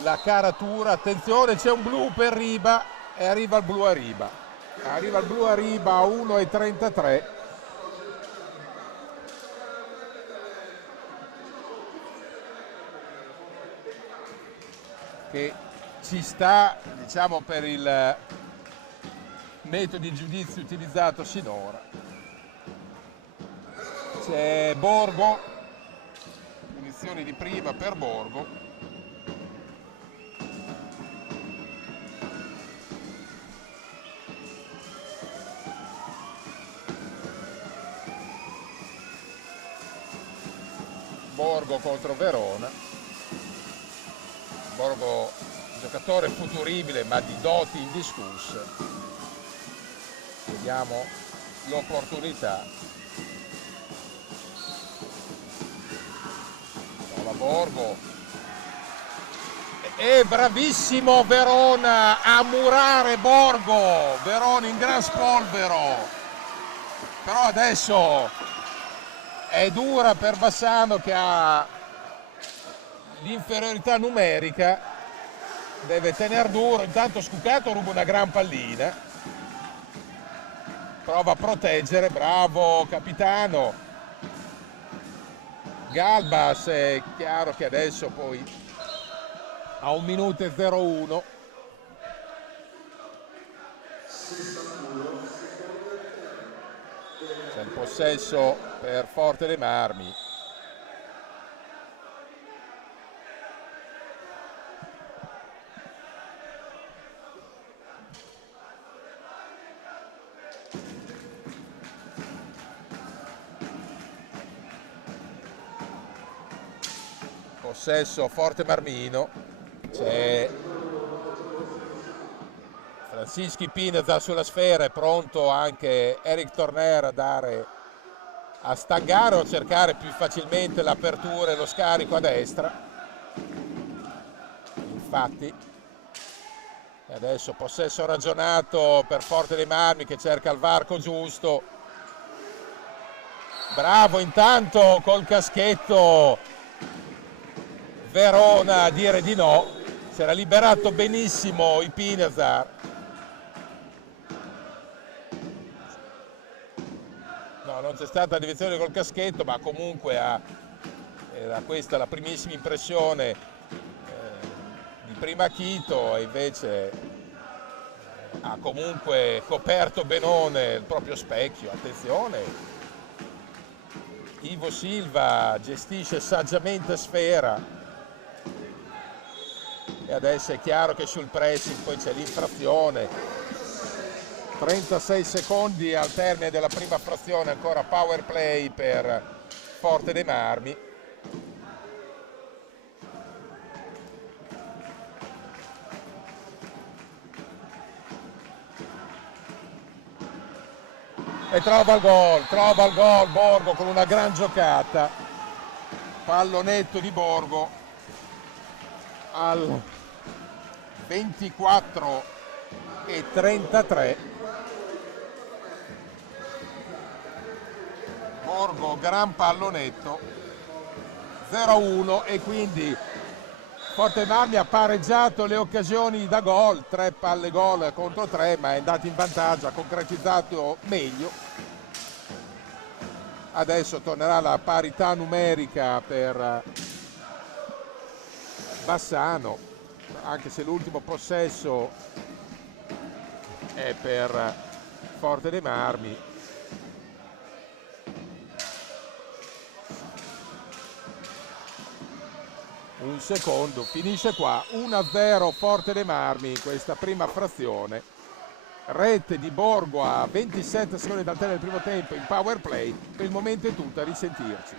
la caratura, attenzione, c'è un blu per Riba e arriva il blu a Riba. Arriva il blu a Riba a 1:33. Che ci sta, diciamo, per il metodo di giudizio utilizzato sinora. C'è Borgo, punizioni di prima per Borgo. Borgo contro Verona. Borgo giocatore futuribile ma di doti indiscusse. Vediamo l'opportunità. Trova Borgo. E bravissimo Verona a murare Borgo. Verona in gran spolvero. Però adesso è dura per Bassano che ha l'inferiorità numerica. Deve tenere duro. Intanto Scucato ruba una gran pallina. Prova a proteggere, bravo capitano. Galbas è chiaro che adesso poi a 1:01. C'è il possesso per Forte dei Marmi. Possesso Forte Marmino, c'è Francischi Pineza sulla sfera, è pronto anche Eric Torner a stangare o cercare più facilmente l'apertura e lo scarico a destra. Infatti adesso possesso ragionato per Forte dei Marmi che cerca il varco giusto. Bravo intanto col caschetto Verona a dire di no, si era liberato benissimo i Pinezar. No, non c'è stata deviazione col caschetto, ma comunque era questa la primissima impressione di prima Chito e invece ha comunque coperto benone il proprio specchio. Attenzione, Ivo Silva gestisce saggiamente sfera. E adesso è chiaro che sul pressing poi c'è l'infrazione. 36 secondi al termine della prima frazione, ancora power play per Forte dei Marmi. E trova il gol Borgo con una gran giocata. Pallonetto di Borgo al 24:33. Borgo gran pallonetto 0-1 e quindi Forte Marmi ha pareggiato le occasioni da gol, 3 palle gol contro 3, ma è andato in vantaggio, ha concretizzato meglio. Adesso tornerà la parità numerica per Bassano, anche se l'ultimo possesso è per Forte dei Marmi. un secondo, finisce qua, 1-0 Forte dei Marmi in questa prima frazione. Rete di Borgo a 27 secondi dal termine del primo tempo in power play. Per il momento è tutto, a risentirci.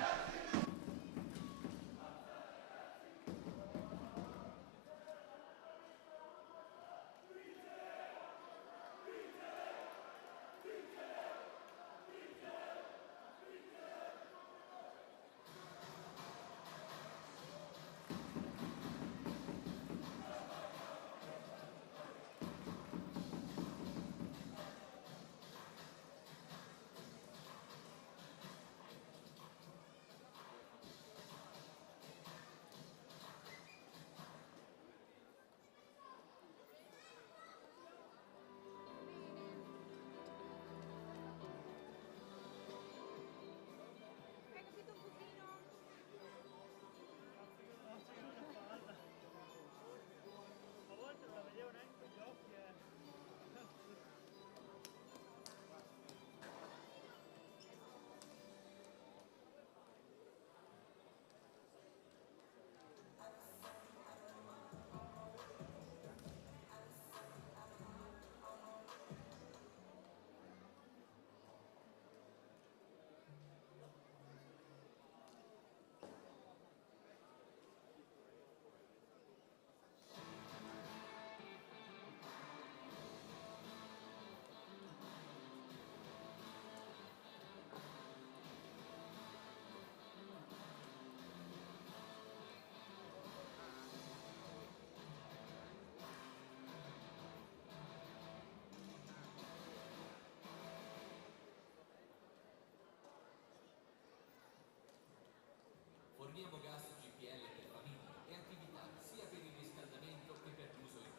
Forniamo gas GPL per famiglie e attività sia per il riscaldamento che per l'uso in cucina.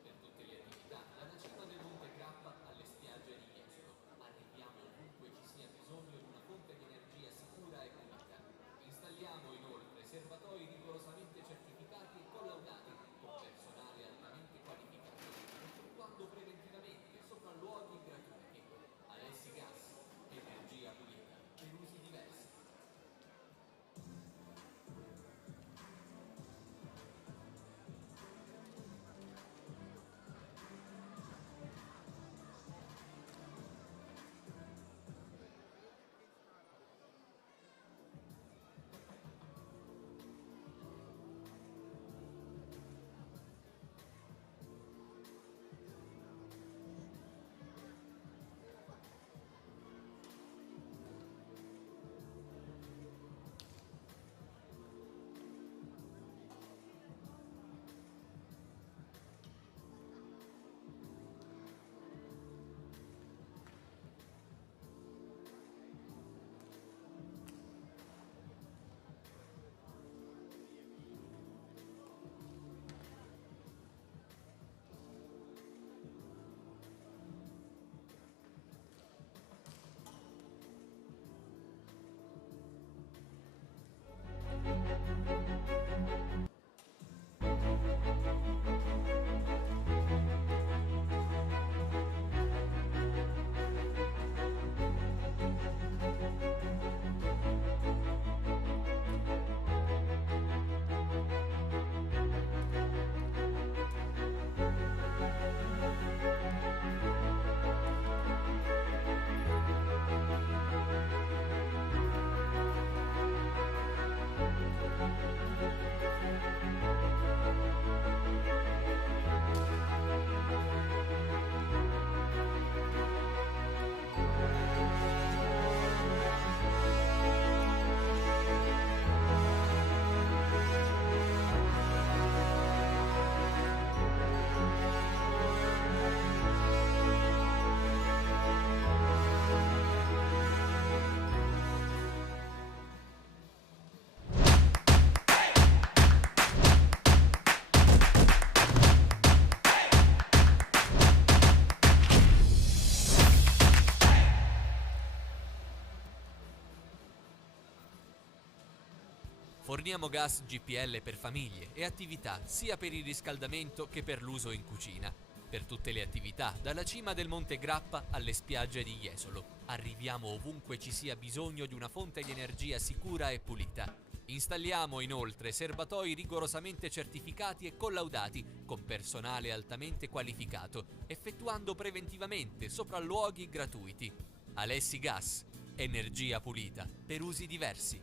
Per tutte le attività, dalla cima del Monte Grappa alle spiagge di Jesolo. Arriviamo ovunque ci sia bisogno di una fonte di energia sicura e pulita. Installiamo inoltre serbatoi rigorosamente certificati e collaudati con personale altamente qualificato, effettuando preventivamente sopralluoghi gratuiti. Alessi Gas, energia pulita per usi diversi. Forniamo gas GPL per famiglie e attività sia per il riscaldamento che per l'uso in cucina. Per tutte le attività, dalla cima del Monte Grappa alle spiagge di Jesolo. Arriviamo ovunque ci sia bisogno di una fonte di energia sicura e pulita. Installiamo inoltre serbatoi rigorosamente certificati e collaudati con personale altamente qualificato, effettuando preventivamente sopralluoghi gratuiti. Alessi Gas, energia pulita per usi diversi.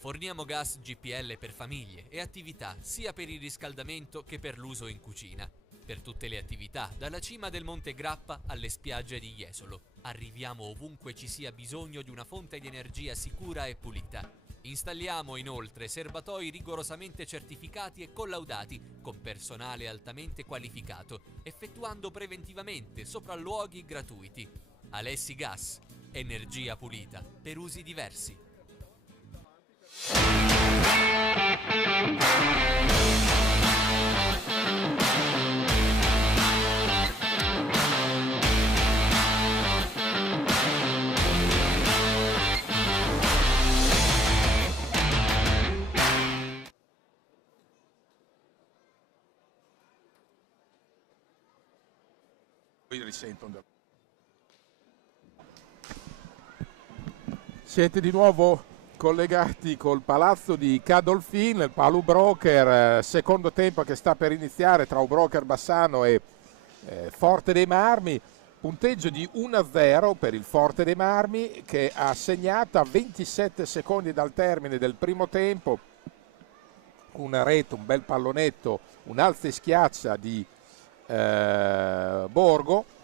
Forniamo gas GPL per famiglie e attività sia per il riscaldamento che per l'uso in cucina. per tutte le attività, dalla cima del Monte Grappa alle spiagge di Jesolo. Arriviamo ovunque ci sia bisogno di una fonte di energia sicura e pulita. Installiamo inoltre serbatoi rigorosamente certificati e collaudati con personale altamente qualificato, effettuando preventivamente sopralluoghi gratuiti. Alessi Gas, energia pulita per usi diversi. Siete di nuovo collegati col palazzo di Cadolfin, il Palu Broker, secondo tempo che sta per iniziare tra Broker Bassano e Forte dei Marmi, punteggio di 1-0 per il Forte dei Marmi che ha segnato a 27 secondi dal termine del primo tempo una rete, un bel pallonetto, un alza e schiaccia di Borgo,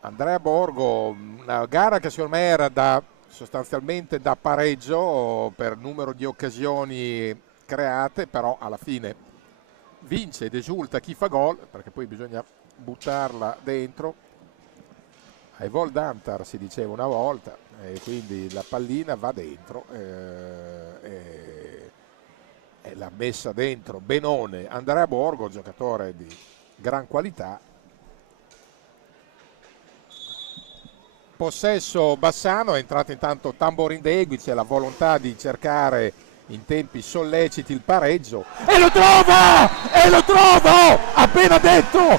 Andrea Borgo, una gara che secondo me era sostanzialmente da pareggio per numero di occasioni create, però alla fine vince ed esulta chi fa gol, perché poi bisogna buttarla dentro. Ai vol d'Antar si diceva una volta, e quindi la pallina va dentro e l'ha messa dentro benone Andrea Borgo, giocatore di gran qualità. Possesso Bassano, è entrato intanto Tamborindegui, c'è la volontà di cercare in tempi solleciti il pareggio e lo trovo appena detto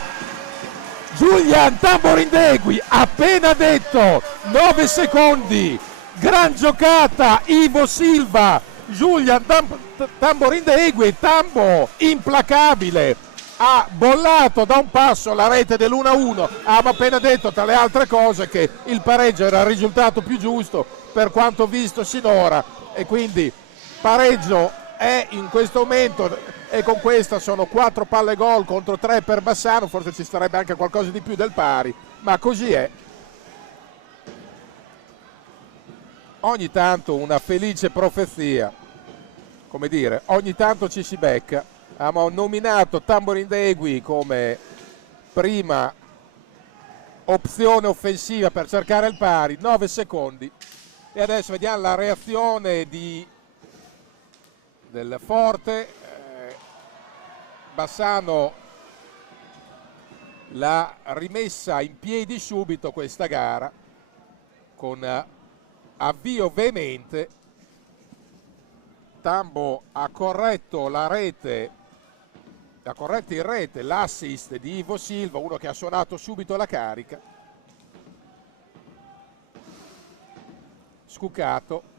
Julian Tamborindegui, appena detto, 9 secondi, gran giocata Ivo Silva, Julian Tamborindegui, Tambo implacabile, ha bollato da un passo la rete dell'1-1, abbiamo appena detto tra le altre cose che il pareggio era il risultato più giusto per quanto visto sinora e quindi pareggio è in questo momento e con questa sono 4 palle gol contro 3 per Bassano, forse ci starebbe anche qualcosa di più del pari, ma così è. Ogni tanto una felice profezia, come dire, ogni tanto ci si becca. Abbiamo nominato Tamborindegui come prima opzione offensiva per cercare il pari, 9 secondi. E adesso vediamo la reazione del Forte. Bassano l'ha rimessa in piedi subito questa gara con avvio veemente. Tambo ha corretto la rete, ha corretto in rete l'assist di Ivo Silva, uno che ha suonato subito la carica. Scucato.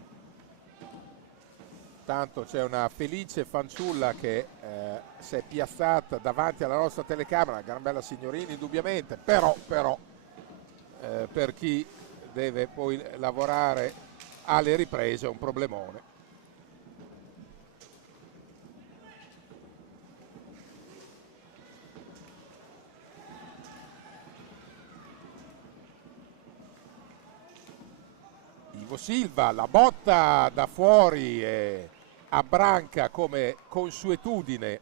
Tanto c'è una felice fanciulla che si è piazzata davanti alla nostra telecamera, gran bella signorina indubbiamente, però per chi deve poi lavorare alle riprese è un problemone. Ivo Silva, la botta da fuori a branca come consuetudine.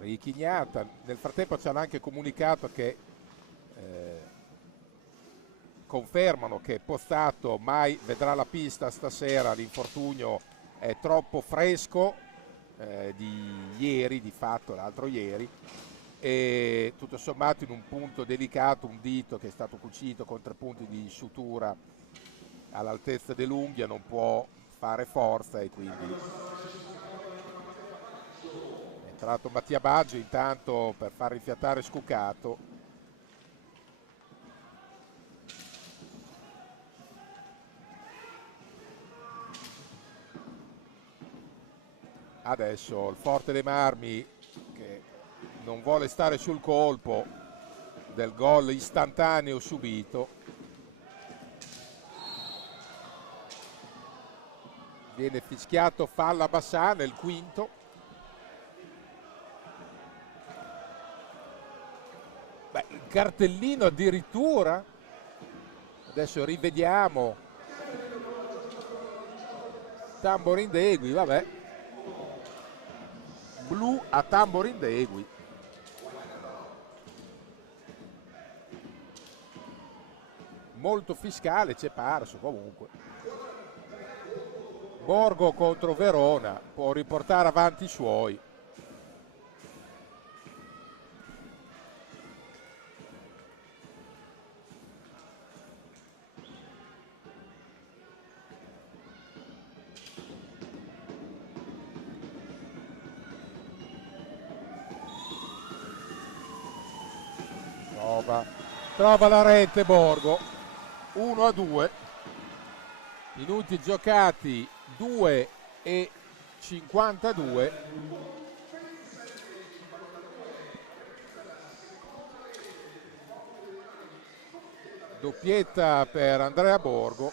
Richignata, nel frattempo ci hanno anche comunicato che confermano che Pozzato mai vedrà la pista stasera, l'infortunio è troppo fresco di ieri, di fatto l'altro ieri, e tutto sommato in un punto delicato, un dito che è stato cucito con 3 punti di sutura all'altezza dell'unghia, non può fare forza e quindi è entrato Mattia Baggio intanto per far rifiatare Scucato. Adesso il Forte dei Marmi che non vuole stare sul colpo del gol istantaneo subito. Viene fischiato fallo a Bassano, è il quinto. Beh, il cartellino addirittura. Adesso rivediamo. Tamborindegui, vabbè. Blu a Tamborindegui. Molto fiscale, c'è parso comunque. Borgo contro Verona, può riportare avanti i suoi. Trova la rete Borgo. 1-2. Minuti giocati 2:52. Doppietta per Andrea Borgo.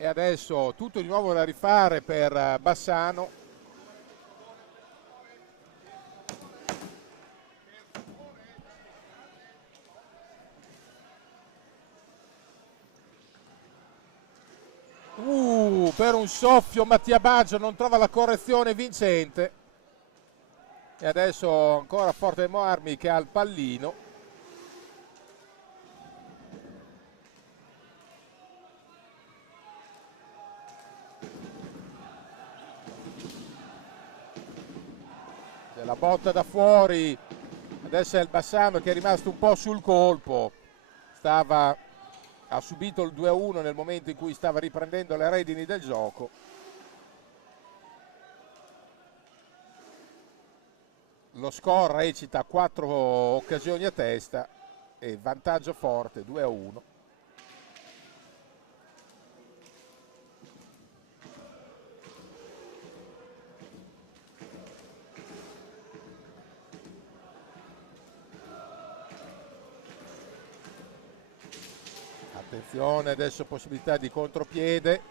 E adesso tutto di nuovo da rifare per Bassano. Per un soffio Mattia Baggio non trova la correzione vincente. E adesso ancora Forte Marmi che ha il pallino. C'è la botta da fuori. Adesso è il Bassano che è rimasto un po' sul colpo. Ha subito il 2-1 nel momento in cui stava riprendendo le redini del gioco. Lo score recita 4 occasioni a testa e vantaggio forte 2-1. Attenzione, adesso possibilità di contropiede.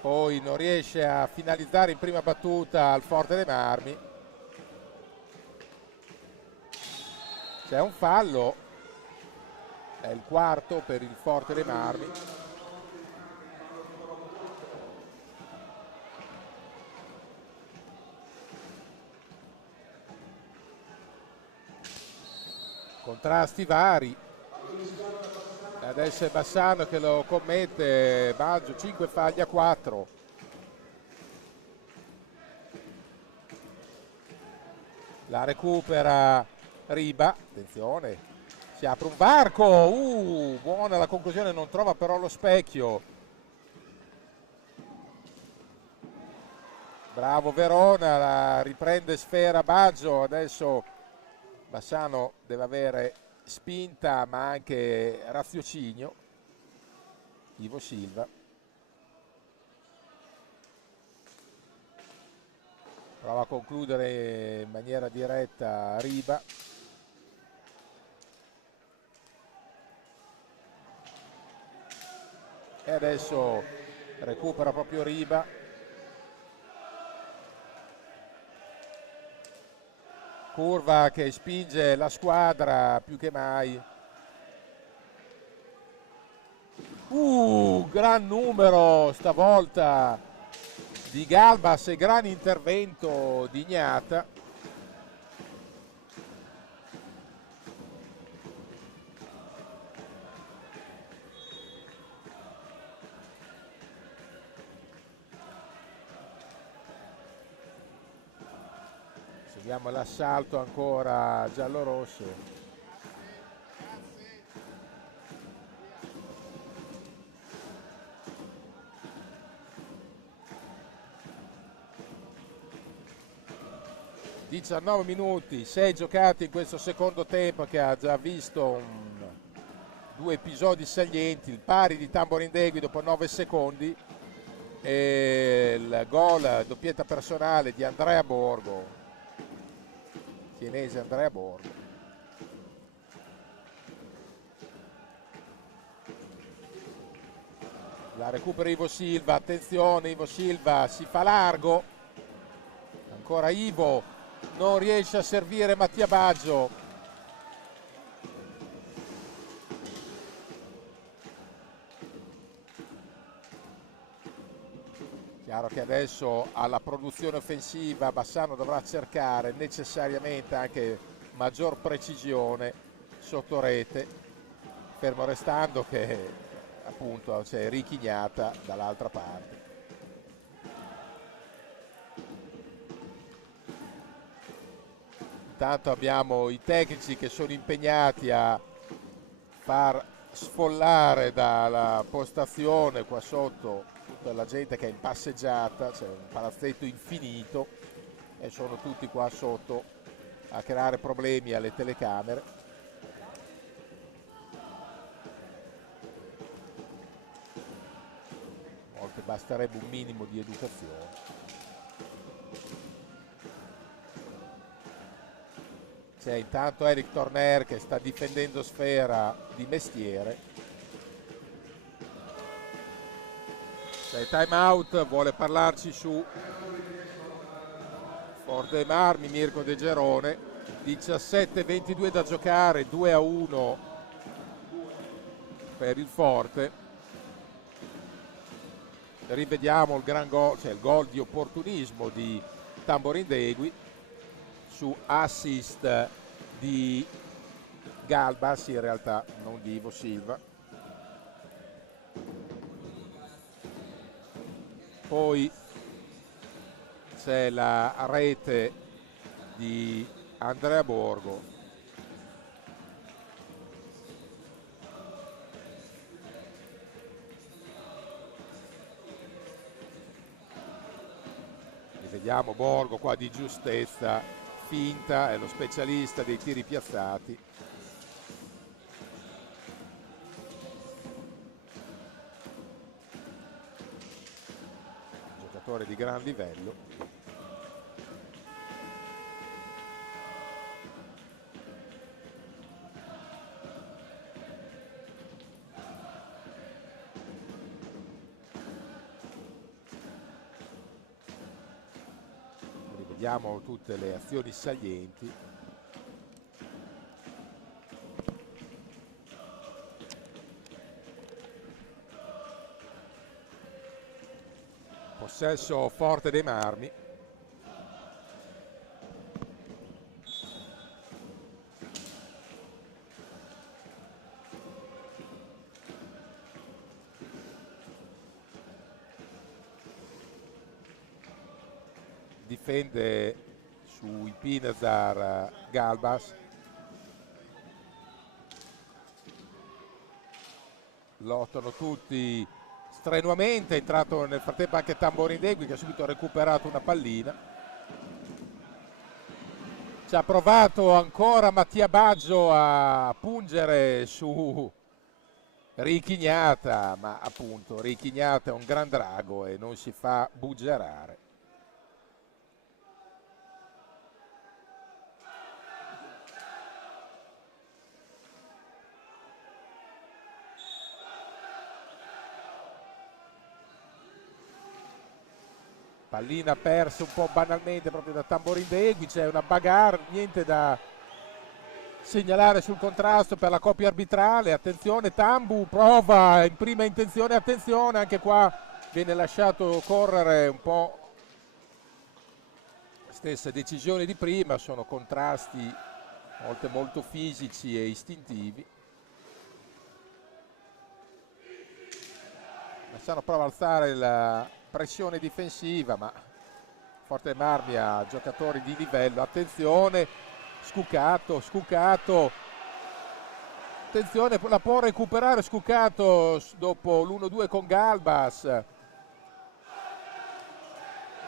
Poi non riesce a finalizzare in prima battuta al Forte dei Marmi. C'è un fallo. È il quarto per il Forte dei Marmi. Contrasti vari. Adesso è Bassano che lo commette. Baggio 5 falli a 4. La recupera Riba. Attenzione, si apre un varco. Buona la conclusione, non trova però lo specchio. Bravo Verona, la riprende sfera Baggio. Adesso Bassano deve avere spinta ma anche raziocinio. Ivo Silva prova a concludere in maniera diretta Riba. E adesso recupera proprio Riba. Curva che spinge la squadra più che mai. Gran numero stavolta di Galbas e gran intervento di Gnata. Seguiamo l'assalto ancora giallo-rosso. ...19 minuti, 6 giocati in questo secondo tempo che ha già visto due episodi salienti, il pari di Tamborindegui dopo 9 secondi e il gol doppietta personale di Andrea Borgo, tienese Andrea Borgo. La recupera Ivo Silva, attenzione, Ivo Silva si fa largo, ancora Ivo, non riesce a servire Mattia Baggio. Chiaro che adesso alla produzione offensiva Bassano dovrà cercare necessariamente anche maggior precisione sotto rete, fermo restando che appunto c'è Richignata dall'altra parte. Intanto abbiamo i tecnici che sono impegnati a far sfollare dalla postazione qua sotto tutta la gente che è in passeggiata, c'è un palazzetto infinito e sono tutti qua sotto a creare problemi alle telecamere. A volte basterebbe un minimo di educazione. C'è intanto Eric Torner che sta difendendo Sfera di mestiere. C'è time out, vuole parlarci su Forte dei Marmi, Mirko De Gerone. 17-22 da giocare, 2-1 per il Forte. Rivediamo il gran gol, cioè il gol di opportunismo di Tamborindegui su assist di Galbas, in realtà non di Ivo Silva. Poi c'è la rete di Andrea Borgo. Vediamo Borgo qua di giustezza, finta, è lo specialista dei tiri piazzati. Giocatore di gran livello. Vediamo tutte le azioni salienti. Possesso Forte dei Marmi. Difende sui Pinazar Galbas. Lottano tutti strenuamente, è entrato nel frattempo anche Tamborindegui che ha subito recuperato una pallina. Ci ha provato ancora Mattia Baggio a pungere su Richignata, ma appunto Richignata è un gran drago e non si fa buggerare. Pallina persa un po' banalmente proprio da Tamborindegui, c'è una bagarre, niente da segnalare sul contrasto per la coppia arbitrale. Attenzione, Tambu prova in prima intenzione, attenzione, anche qua viene lasciato correre un po'. Stesse decisioni di prima, sono contrasti a volte molto fisici e istintivi. Massano prova a alzare la pressione difensiva, ma Forte Marmi ha giocatori di livello. Attenzione, Scucato, attenzione, la può recuperare Scucato dopo l'1-2 con Galbas.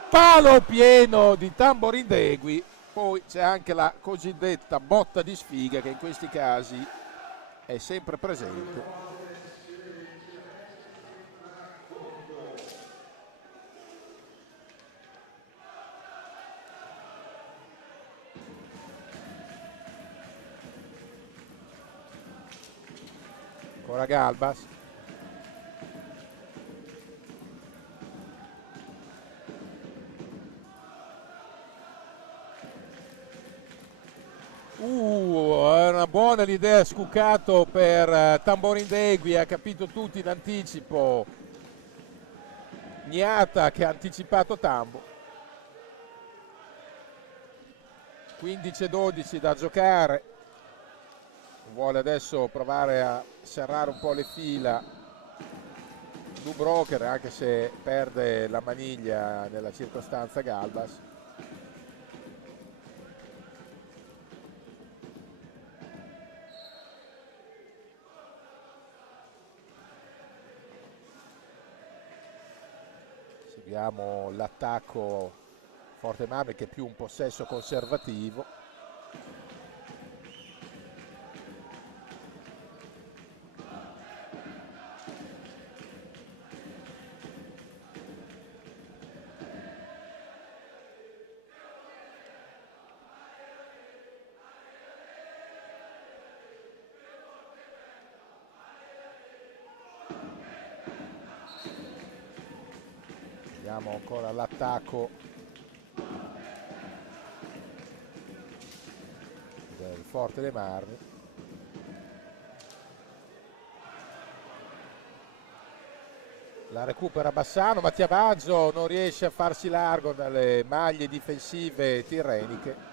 Palo pieno di Tamborindegui. Poi c'è anche la cosiddetta botta di sfiga che in questi casi è sempre presente. Ancora Galbas. È una buona l'idea, Scuccato per Tamborindegui, ha capito tutti in anticipo. Niata che ha anticipato Tambo. 15-12 da giocare. Vuole adesso provare a serrare un po' le fila Dubrocher, anche se perde la maniglia nella circostanza Galbas. Seguiamo l'attacco Forte Marmi, che è più un possesso conservativo. Vediamo ancora l'attacco del Forte dei Marmi. La recupera Bassano, Mattia Baggio non riesce a farsi largo dalle maglie difensive tirreniche.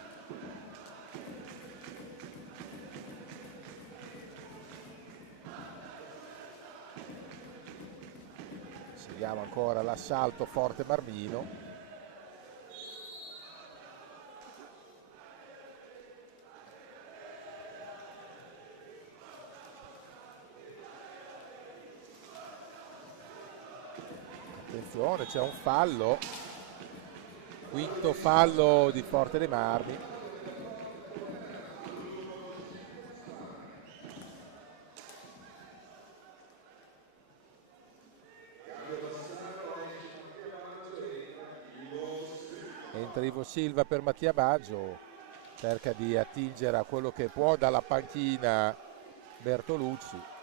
Seguiamo ancora l'assalto Forte Marmino. Attenzione, c'è un fallo, quinto fallo di Forte dei Marmi. Entra Ivo Silva per Mattia Baggio, cerca di attingere a quello che può dalla panchina Bertolucci.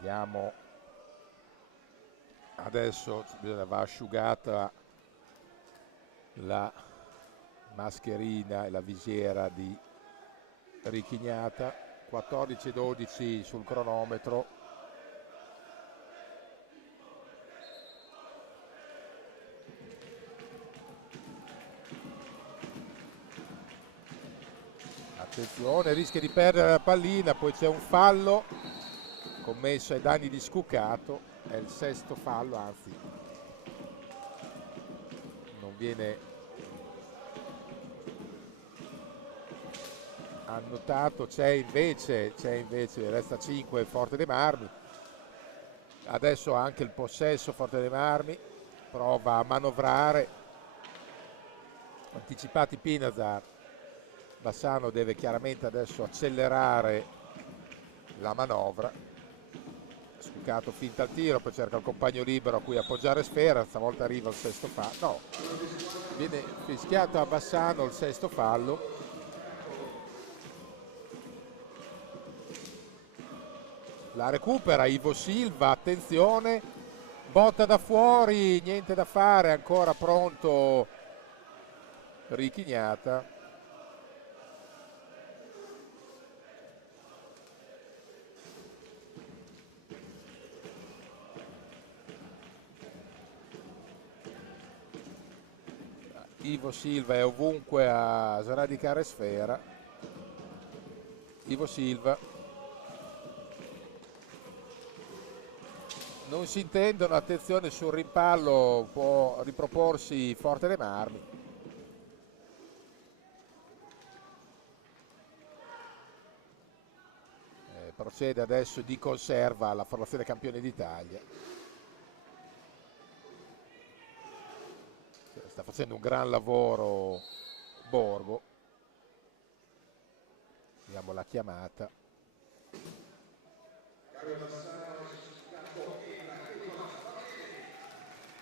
Vediamo, adesso va asciugata la mascherina e la visiera di Richignata. 14-12 sul cronometro. Attenzione, rischia di perdere la pallina, poi c'è un fallo commesso ai danni di Scuccato, è il sesto fallo, anzi non viene annotato, c'è invece, resta 5 Forte dei Marmi. Adesso anche il possesso Forte dei Marmi, prova a manovrare, anticipati Pinazar. Bassano deve chiaramente adesso accelerare la manovra. Scuccato finta il tiro, poi cerca il compagno libero a cui appoggiare sfera, stavolta arriva il sesto fallo. No, viene fischiato a Bassano il sesto fallo. La recupera Ivo Silva, attenzione, botta da fuori, niente da fare, ancora pronto Richignata. Ivo Silva è ovunque a sradicare sfera. Ivo Silva. Non si intendono, attenzione sul rimpallo, può riproporsi Forte dei Marmi. Procede adesso di conserva alla formazione campione d'Italia. Sta facendo un gran lavoro Borgo. Vediamo la chiamata.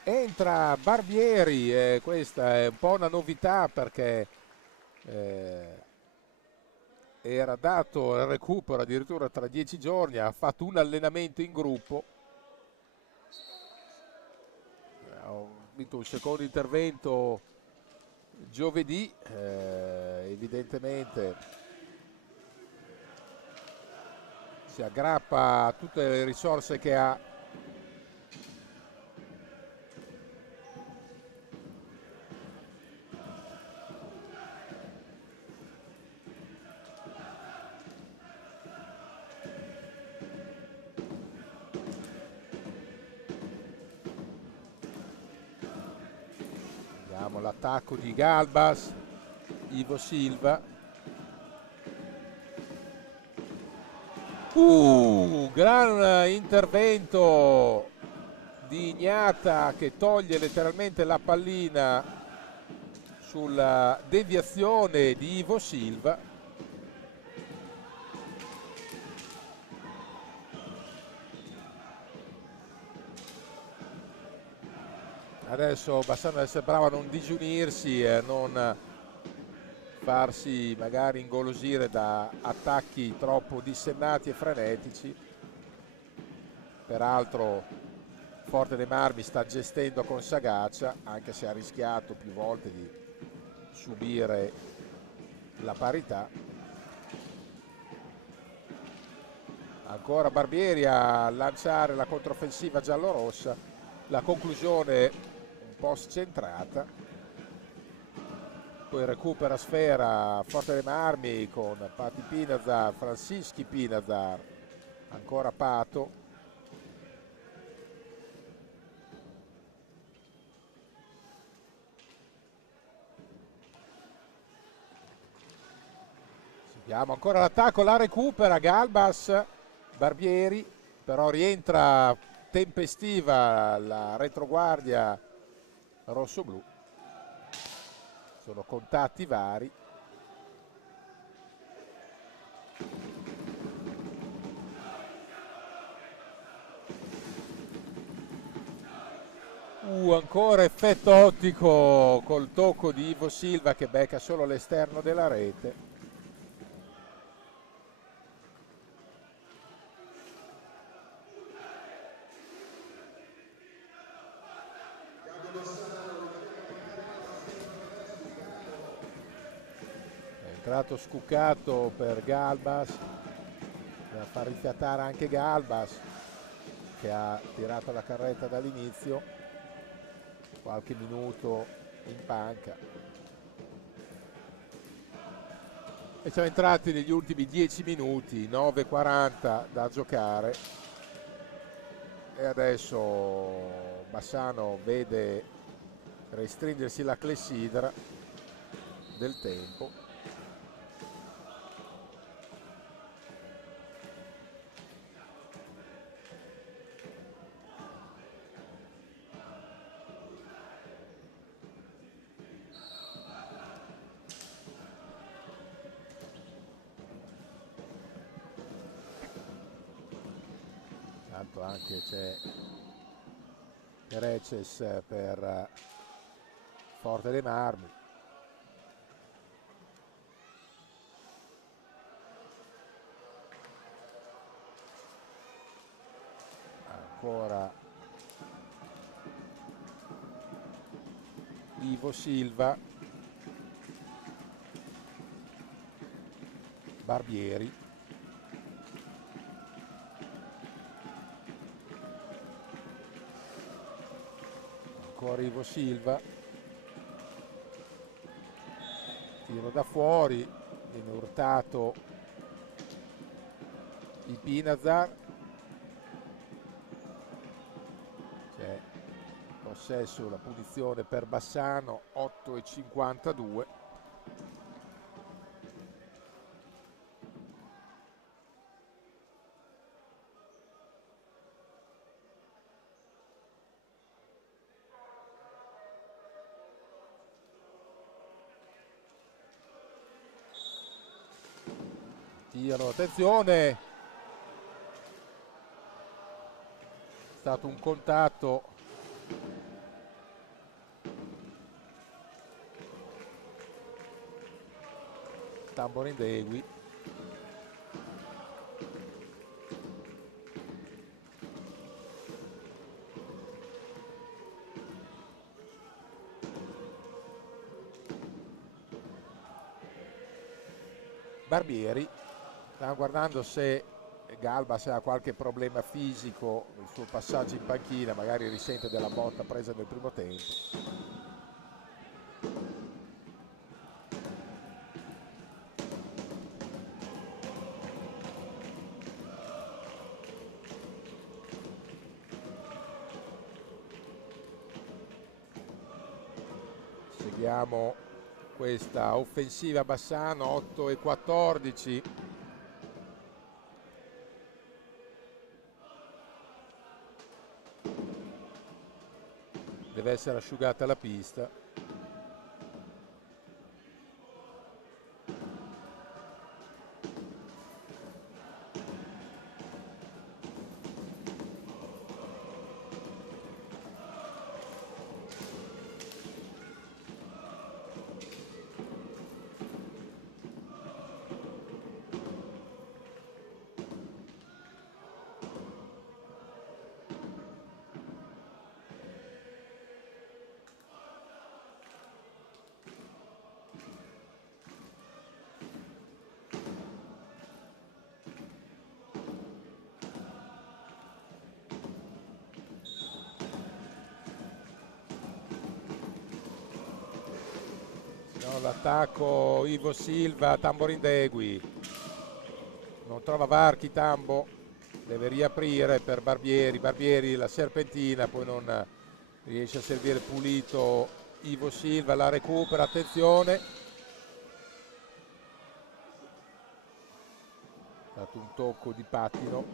Entra Barbieri, e questa è un po' una novità perché eh, era dato il recupero addirittura tra 10 giorni, ha fatto un allenamento in gruppo, ha vinto un secondo intervento giovedì, evidentemente si aggrappa a tutte le risorse che ha. Vediamo l'attacco di Galbas, Ivo Silva. Gran intervento di Ignata che toglie letteralmente la pallina sulla deviazione di Ivo Silva. Adesso Bassano deve essere bravo a non digiunirsi e a non farsi magari ingolosire da attacchi troppo dissennati e frenetici. Peraltro Forte dei Marmi sta gestendo con sagacia, anche se ha rischiato più volte di subire la parità. Ancora Barbieri a lanciare la controffensiva giallorossa, la conclusione un po' scentrata, poi recupera sfera Forte dei Marmi con Pati Pinazar, Francischi Pinazar, ancora Pato. Abbiamo ancora l'attacco, la recupera Galbas, Barbieri, però rientra tempestiva la retroguardia rossoblu. Sono contatti vari. Ancora effetto ottico col tocco di Ivo Silva che becca solo l'esterno della rete. È entrato Scuccato per Galbas, da far rifiatare anche Galbas che ha tirato la carretta dall'inizio, qualche minuto in panca. E siamo entrati negli ultimi 10 minuti, 9:40 da giocare e adesso Bassano vede restringersi la clessidra del tempo. Tanto anche c'è Reces per Forte dei Marmi. Ancora Ivo Silva, Barbieri, ancora Ivo Silva, tiro da fuori, viene urtato di Pinazar, c'è possesso, la punizione per Bassano, 8:52. Tirano, attenzione, è stato un contatto Tamborindegui. Barbieri, stiamo guardando se Galbas ha qualche problema fisico, il suo passaggio in panchina, magari risente della botta presa nel primo tempo. Seguiamo questa offensiva Bassano, 8-14. Deve essere asciugata la pista. L'attacco Ivo Silva, Tamborindegui, non trova varchi Tambo, deve riaprire per Barbieri, Barbieri la serpentina, poi non riesce a servire pulito Ivo Silva, la recupera, attenzione, è stato un tocco di pattino,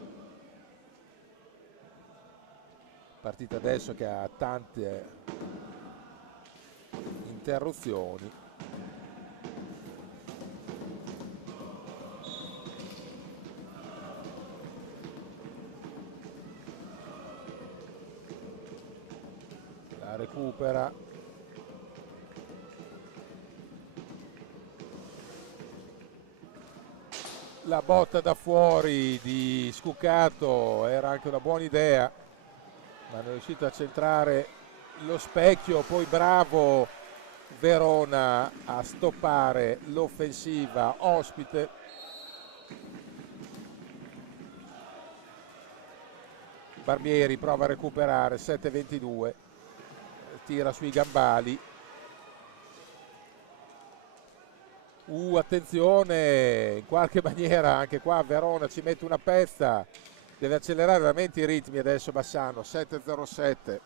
partita adesso che ha tante interruzioni. Recupera, la botta da fuori di Scuccato era anche una buona idea, ma non è riuscito a centrare lo specchio, poi bravo Verona a stoppare l'offensiva ospite. Barbieri prova a recuperare, 7-22. Tira sui gambali, attenzione, in qualche maniera anche qua Verona ci mette una pezza, deve accelerare veramente i ritmi adesso Bassano, 7-07.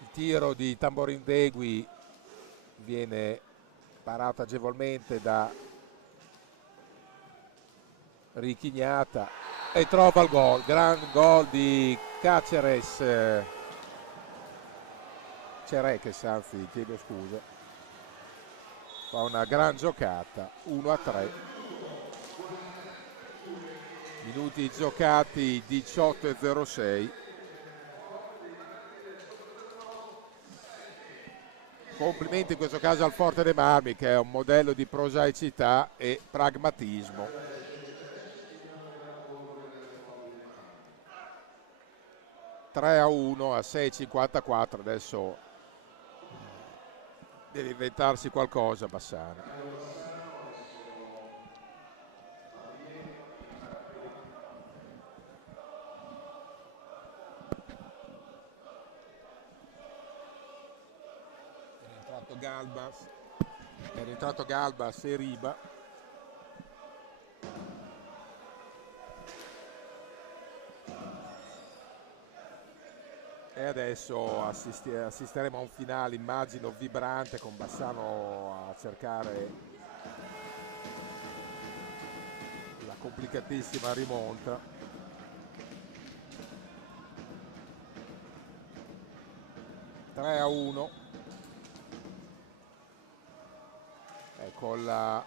Il tiro di Tamborindegui viene parato agevolmente da Richignata e trova il gol, gran gol di Caceres, Cereches anzi, chiedo scusa, fa una gran giocata, 1-3, minuti giocati 18-06, complimenti in questo caso al Forte dei Marmi che è un modello di prosaicità e pragmatismo. 3-1 a 6,54, adesso deve inventarsi qualcosa Bassano. È rientrato Galbas e Riba. E adesso assisteremo a un finale, immagino, vibrante con Bassano a cercare la complicatissima rimonta. Tre a 1 con la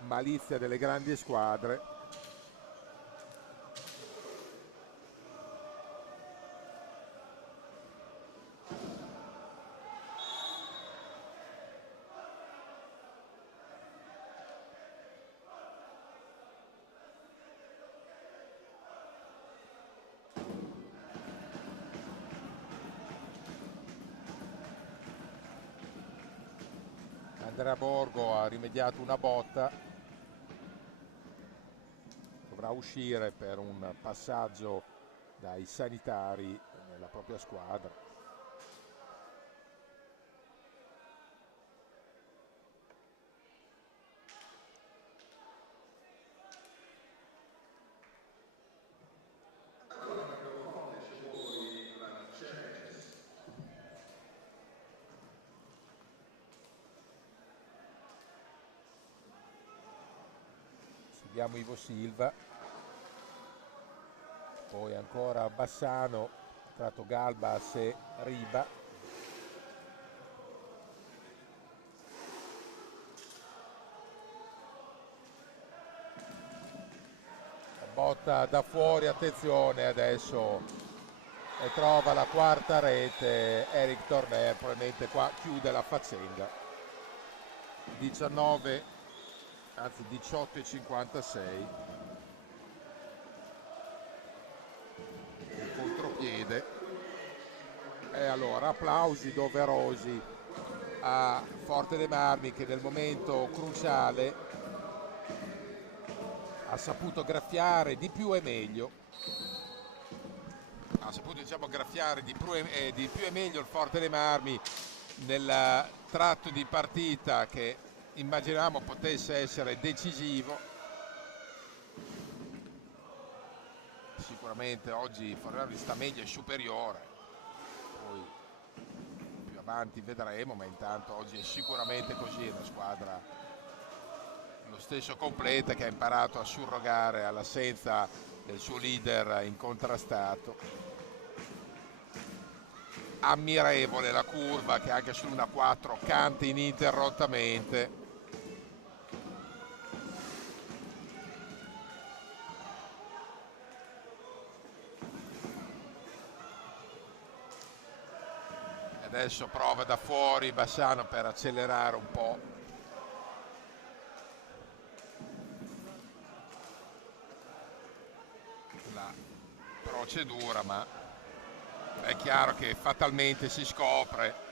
malizia delle grandi squadre. Andrea Borgo ha rimediato una botta, dovrà uscire per un passaggio dai sanitari nella propria squadra. Seguiamo Ivo Silva, poi ancora Bassano, tratto Galbas e Riba. Botta da fuori, attenzione adesso, e trova la quarta rete Eric Torner, probabilmente qua chiude la faccenda. 19, anzi 18,56. Il contropiede. E allora applausi doverosi a Forte dei Marmi, che nel momento cruciale ha saputo graffiare di più e meglio. Ha saputo, diciamo, graffiare di più e meglio il Forte dei Marmi nel tratto di partita che immaginavamo potesse essere decisivo. Sicuramente oggi Forte dei Marmi sta meglio e superiore, poi più avanti vedremo, ma intanto oggi è sicuramente così, una squadra lo stesso completa, che ha imparato a surrogare all'assenza del suo leader incontrastato. Ammirevole la curva che anche su una 4 canta ininterrottamente. Adesso prova da fuori Bassano per accelerare un po' la procedura, ma è chiaro che fatalmente si scopre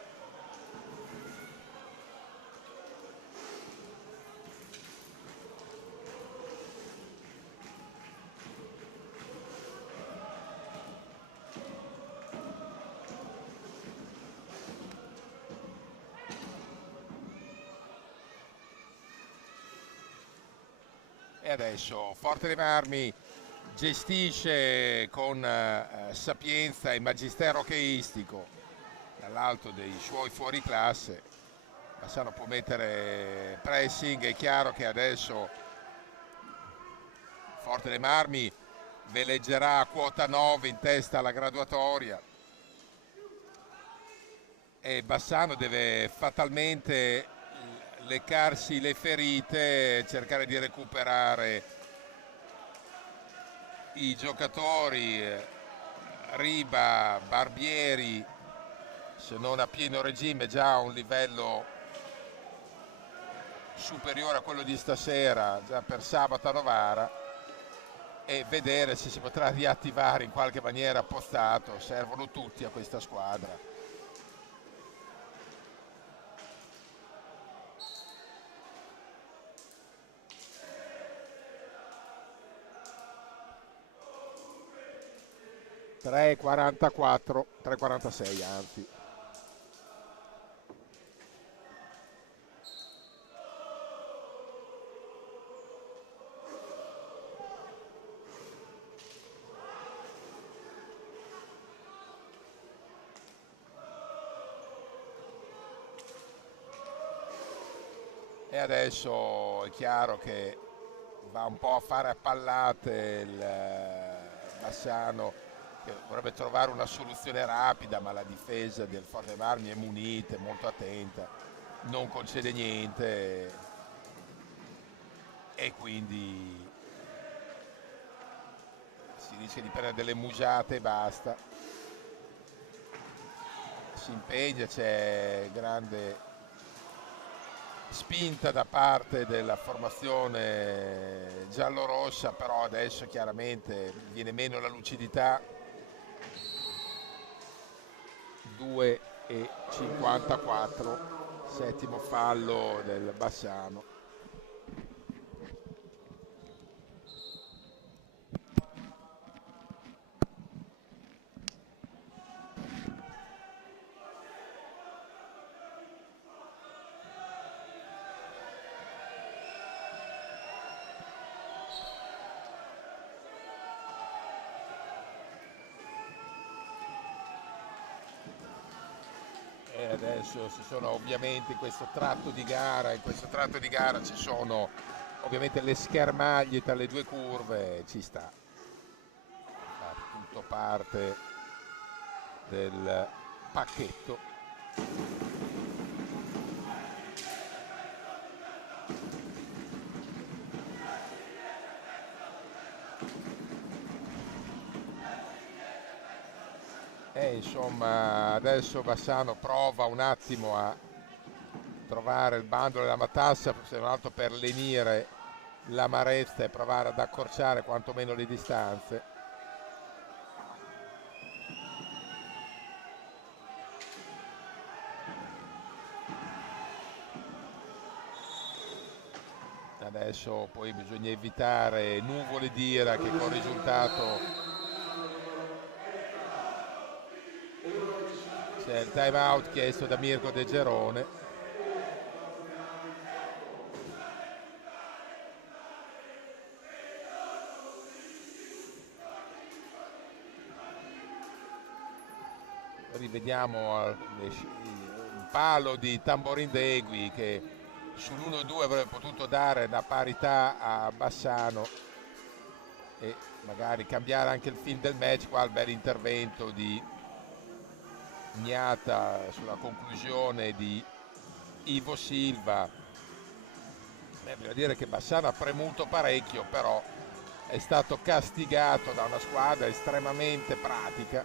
e adesso Forte dei Marmi gestisce con sapienza e magistero hockeyistico dall'alto dei suoi fuoriclasse. Bassano può mettere pressing, è chiaro che adesso Forte dei Marmi veleggerà a quota 9 in testa alla graduatoria e Bassano deve fatalmente leccarsi le ferite, cercare di recuperare i giocatori. Riba, Barbieri, se non a pieno regime, già a un livello superiore a quello di stasera, già per sabato a Novara, e vedere se si potrà riattivare in qualche maniera Pozzato. Servono tutti a questa squadra. (3:44, 3:46 anzi). E adesso è chiaro che va un po' a fare a pallate il Bassano, che vorrebbe trovare una soluzione rapida, ma la difesa del Forte dei Marmi è munita, è molto attenta, non concede niente e quindi si rischia di prendere delle musate e basta. Si impegna, c'è grande spinta da parte della formazione giallorossa, però adesso chiaramente viene meno la lucidità. 2:54. Settimo fallo del Bassano. E adesso ci sono ovviamente in questo tratto di gara ci sono ovviamente le schermaglie tra le due curve, ci sta, fa tutto parte del pacchetto. E insomma adesso Bassano prova un attimo a trovare il bandolo della matassa, se non altro per lenire l'amarezza e provare ad accorciare quantomeno le distanze. Adesso poi bisogna evitare nuvole d'ira che col risultato c'è il time out chiesto da Mirko De Gerone. Rivediamo il palo di Tamborindegui che sull'1-2 avrebbe potuto dare la parità a Bassano e magari cambiare anche il film del match. Qua il bel intervento di Gnata sulla conclusione di Ivo Silva. Bisogna dire che Bassano ha premuto parecchio, però è stato castigato da una squadra estremamente pratica,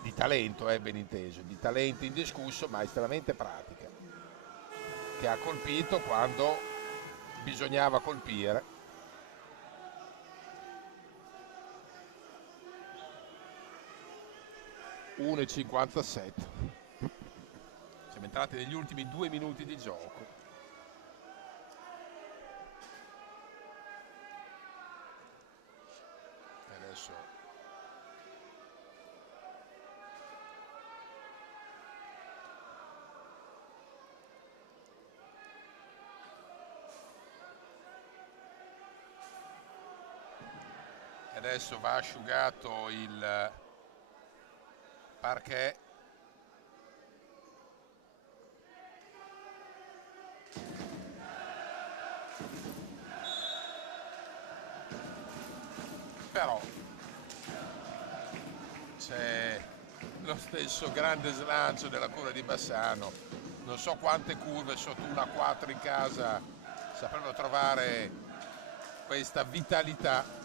di talento, ben inteso, di talento indiscusso, ma estremamente pratica, che ha colpito quando bisognava colpire. 1,57. Siamo entrati negli ultimi 2 minuti di gioco. E adesso va asciugato il parquet. Però c'è lo stesso grande slancio della curva di Bassano. Non so quante curve sotto 1-4 in casa sapranno trovare questa vitalità.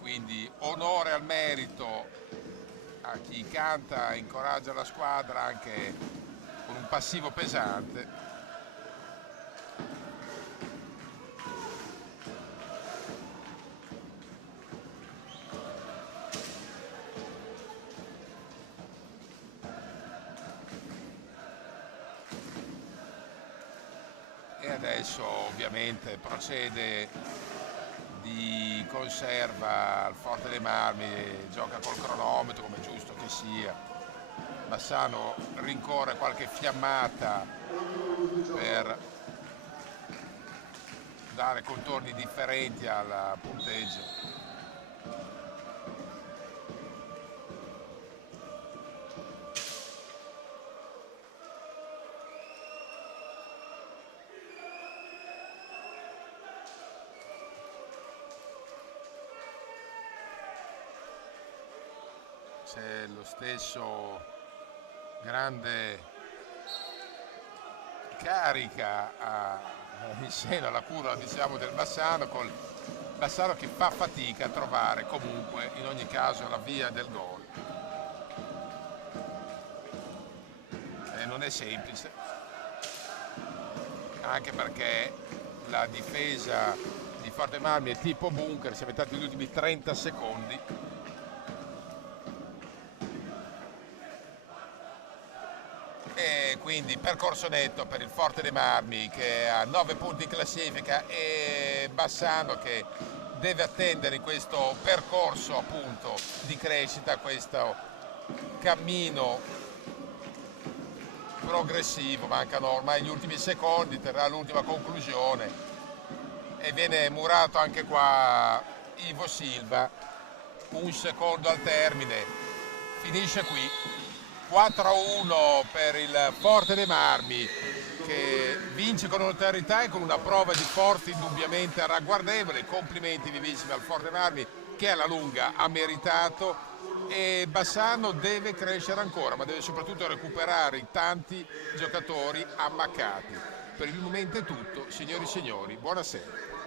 Quindi onore al merito a chi canta e incoraggia la squadra anche con un passivo pesante. E adesso ovviamente procede di conserva al Forte dei Marmi, gioca col cronometro come giusto che sia. Bassano rincorre qualche fiammata per dare contorni differenti al punteggio. C'è lo stesso grande carica in seno alla curva, diciamo, del Bassano, col Bassano che fa fatica a trovare comunque in ogni caso la via del gol. E non è semplice, anche perché la difesa di Forte Marmi è tipo bunker, siamo entrati negli ultimi 30 secondi. e quindi percorso netto per il Forte dei Marmi che ha 9 punti in classifica e Bassano che deve attendere in questo percorso appunto di crescita, questo cammino progressivo. Mancano ormai gli ultimi secondi, terrà l'ultima conclusione e viene murato anche qua Ivo Silva, un secondo al termine, finisce qui 4-1 per il Forte dei Marmi che vince con notorietà e con una prova di forza indubbiamente ragguardevole. Complimenti vivissimi al Forte dei Marmi che alla lunga ha meritato, e Bassano deve crescere ancora, ma deve soprattutto recuperare i tanti giocatori ammaccati. Per il momento è tutto, signori e signori, buonasera.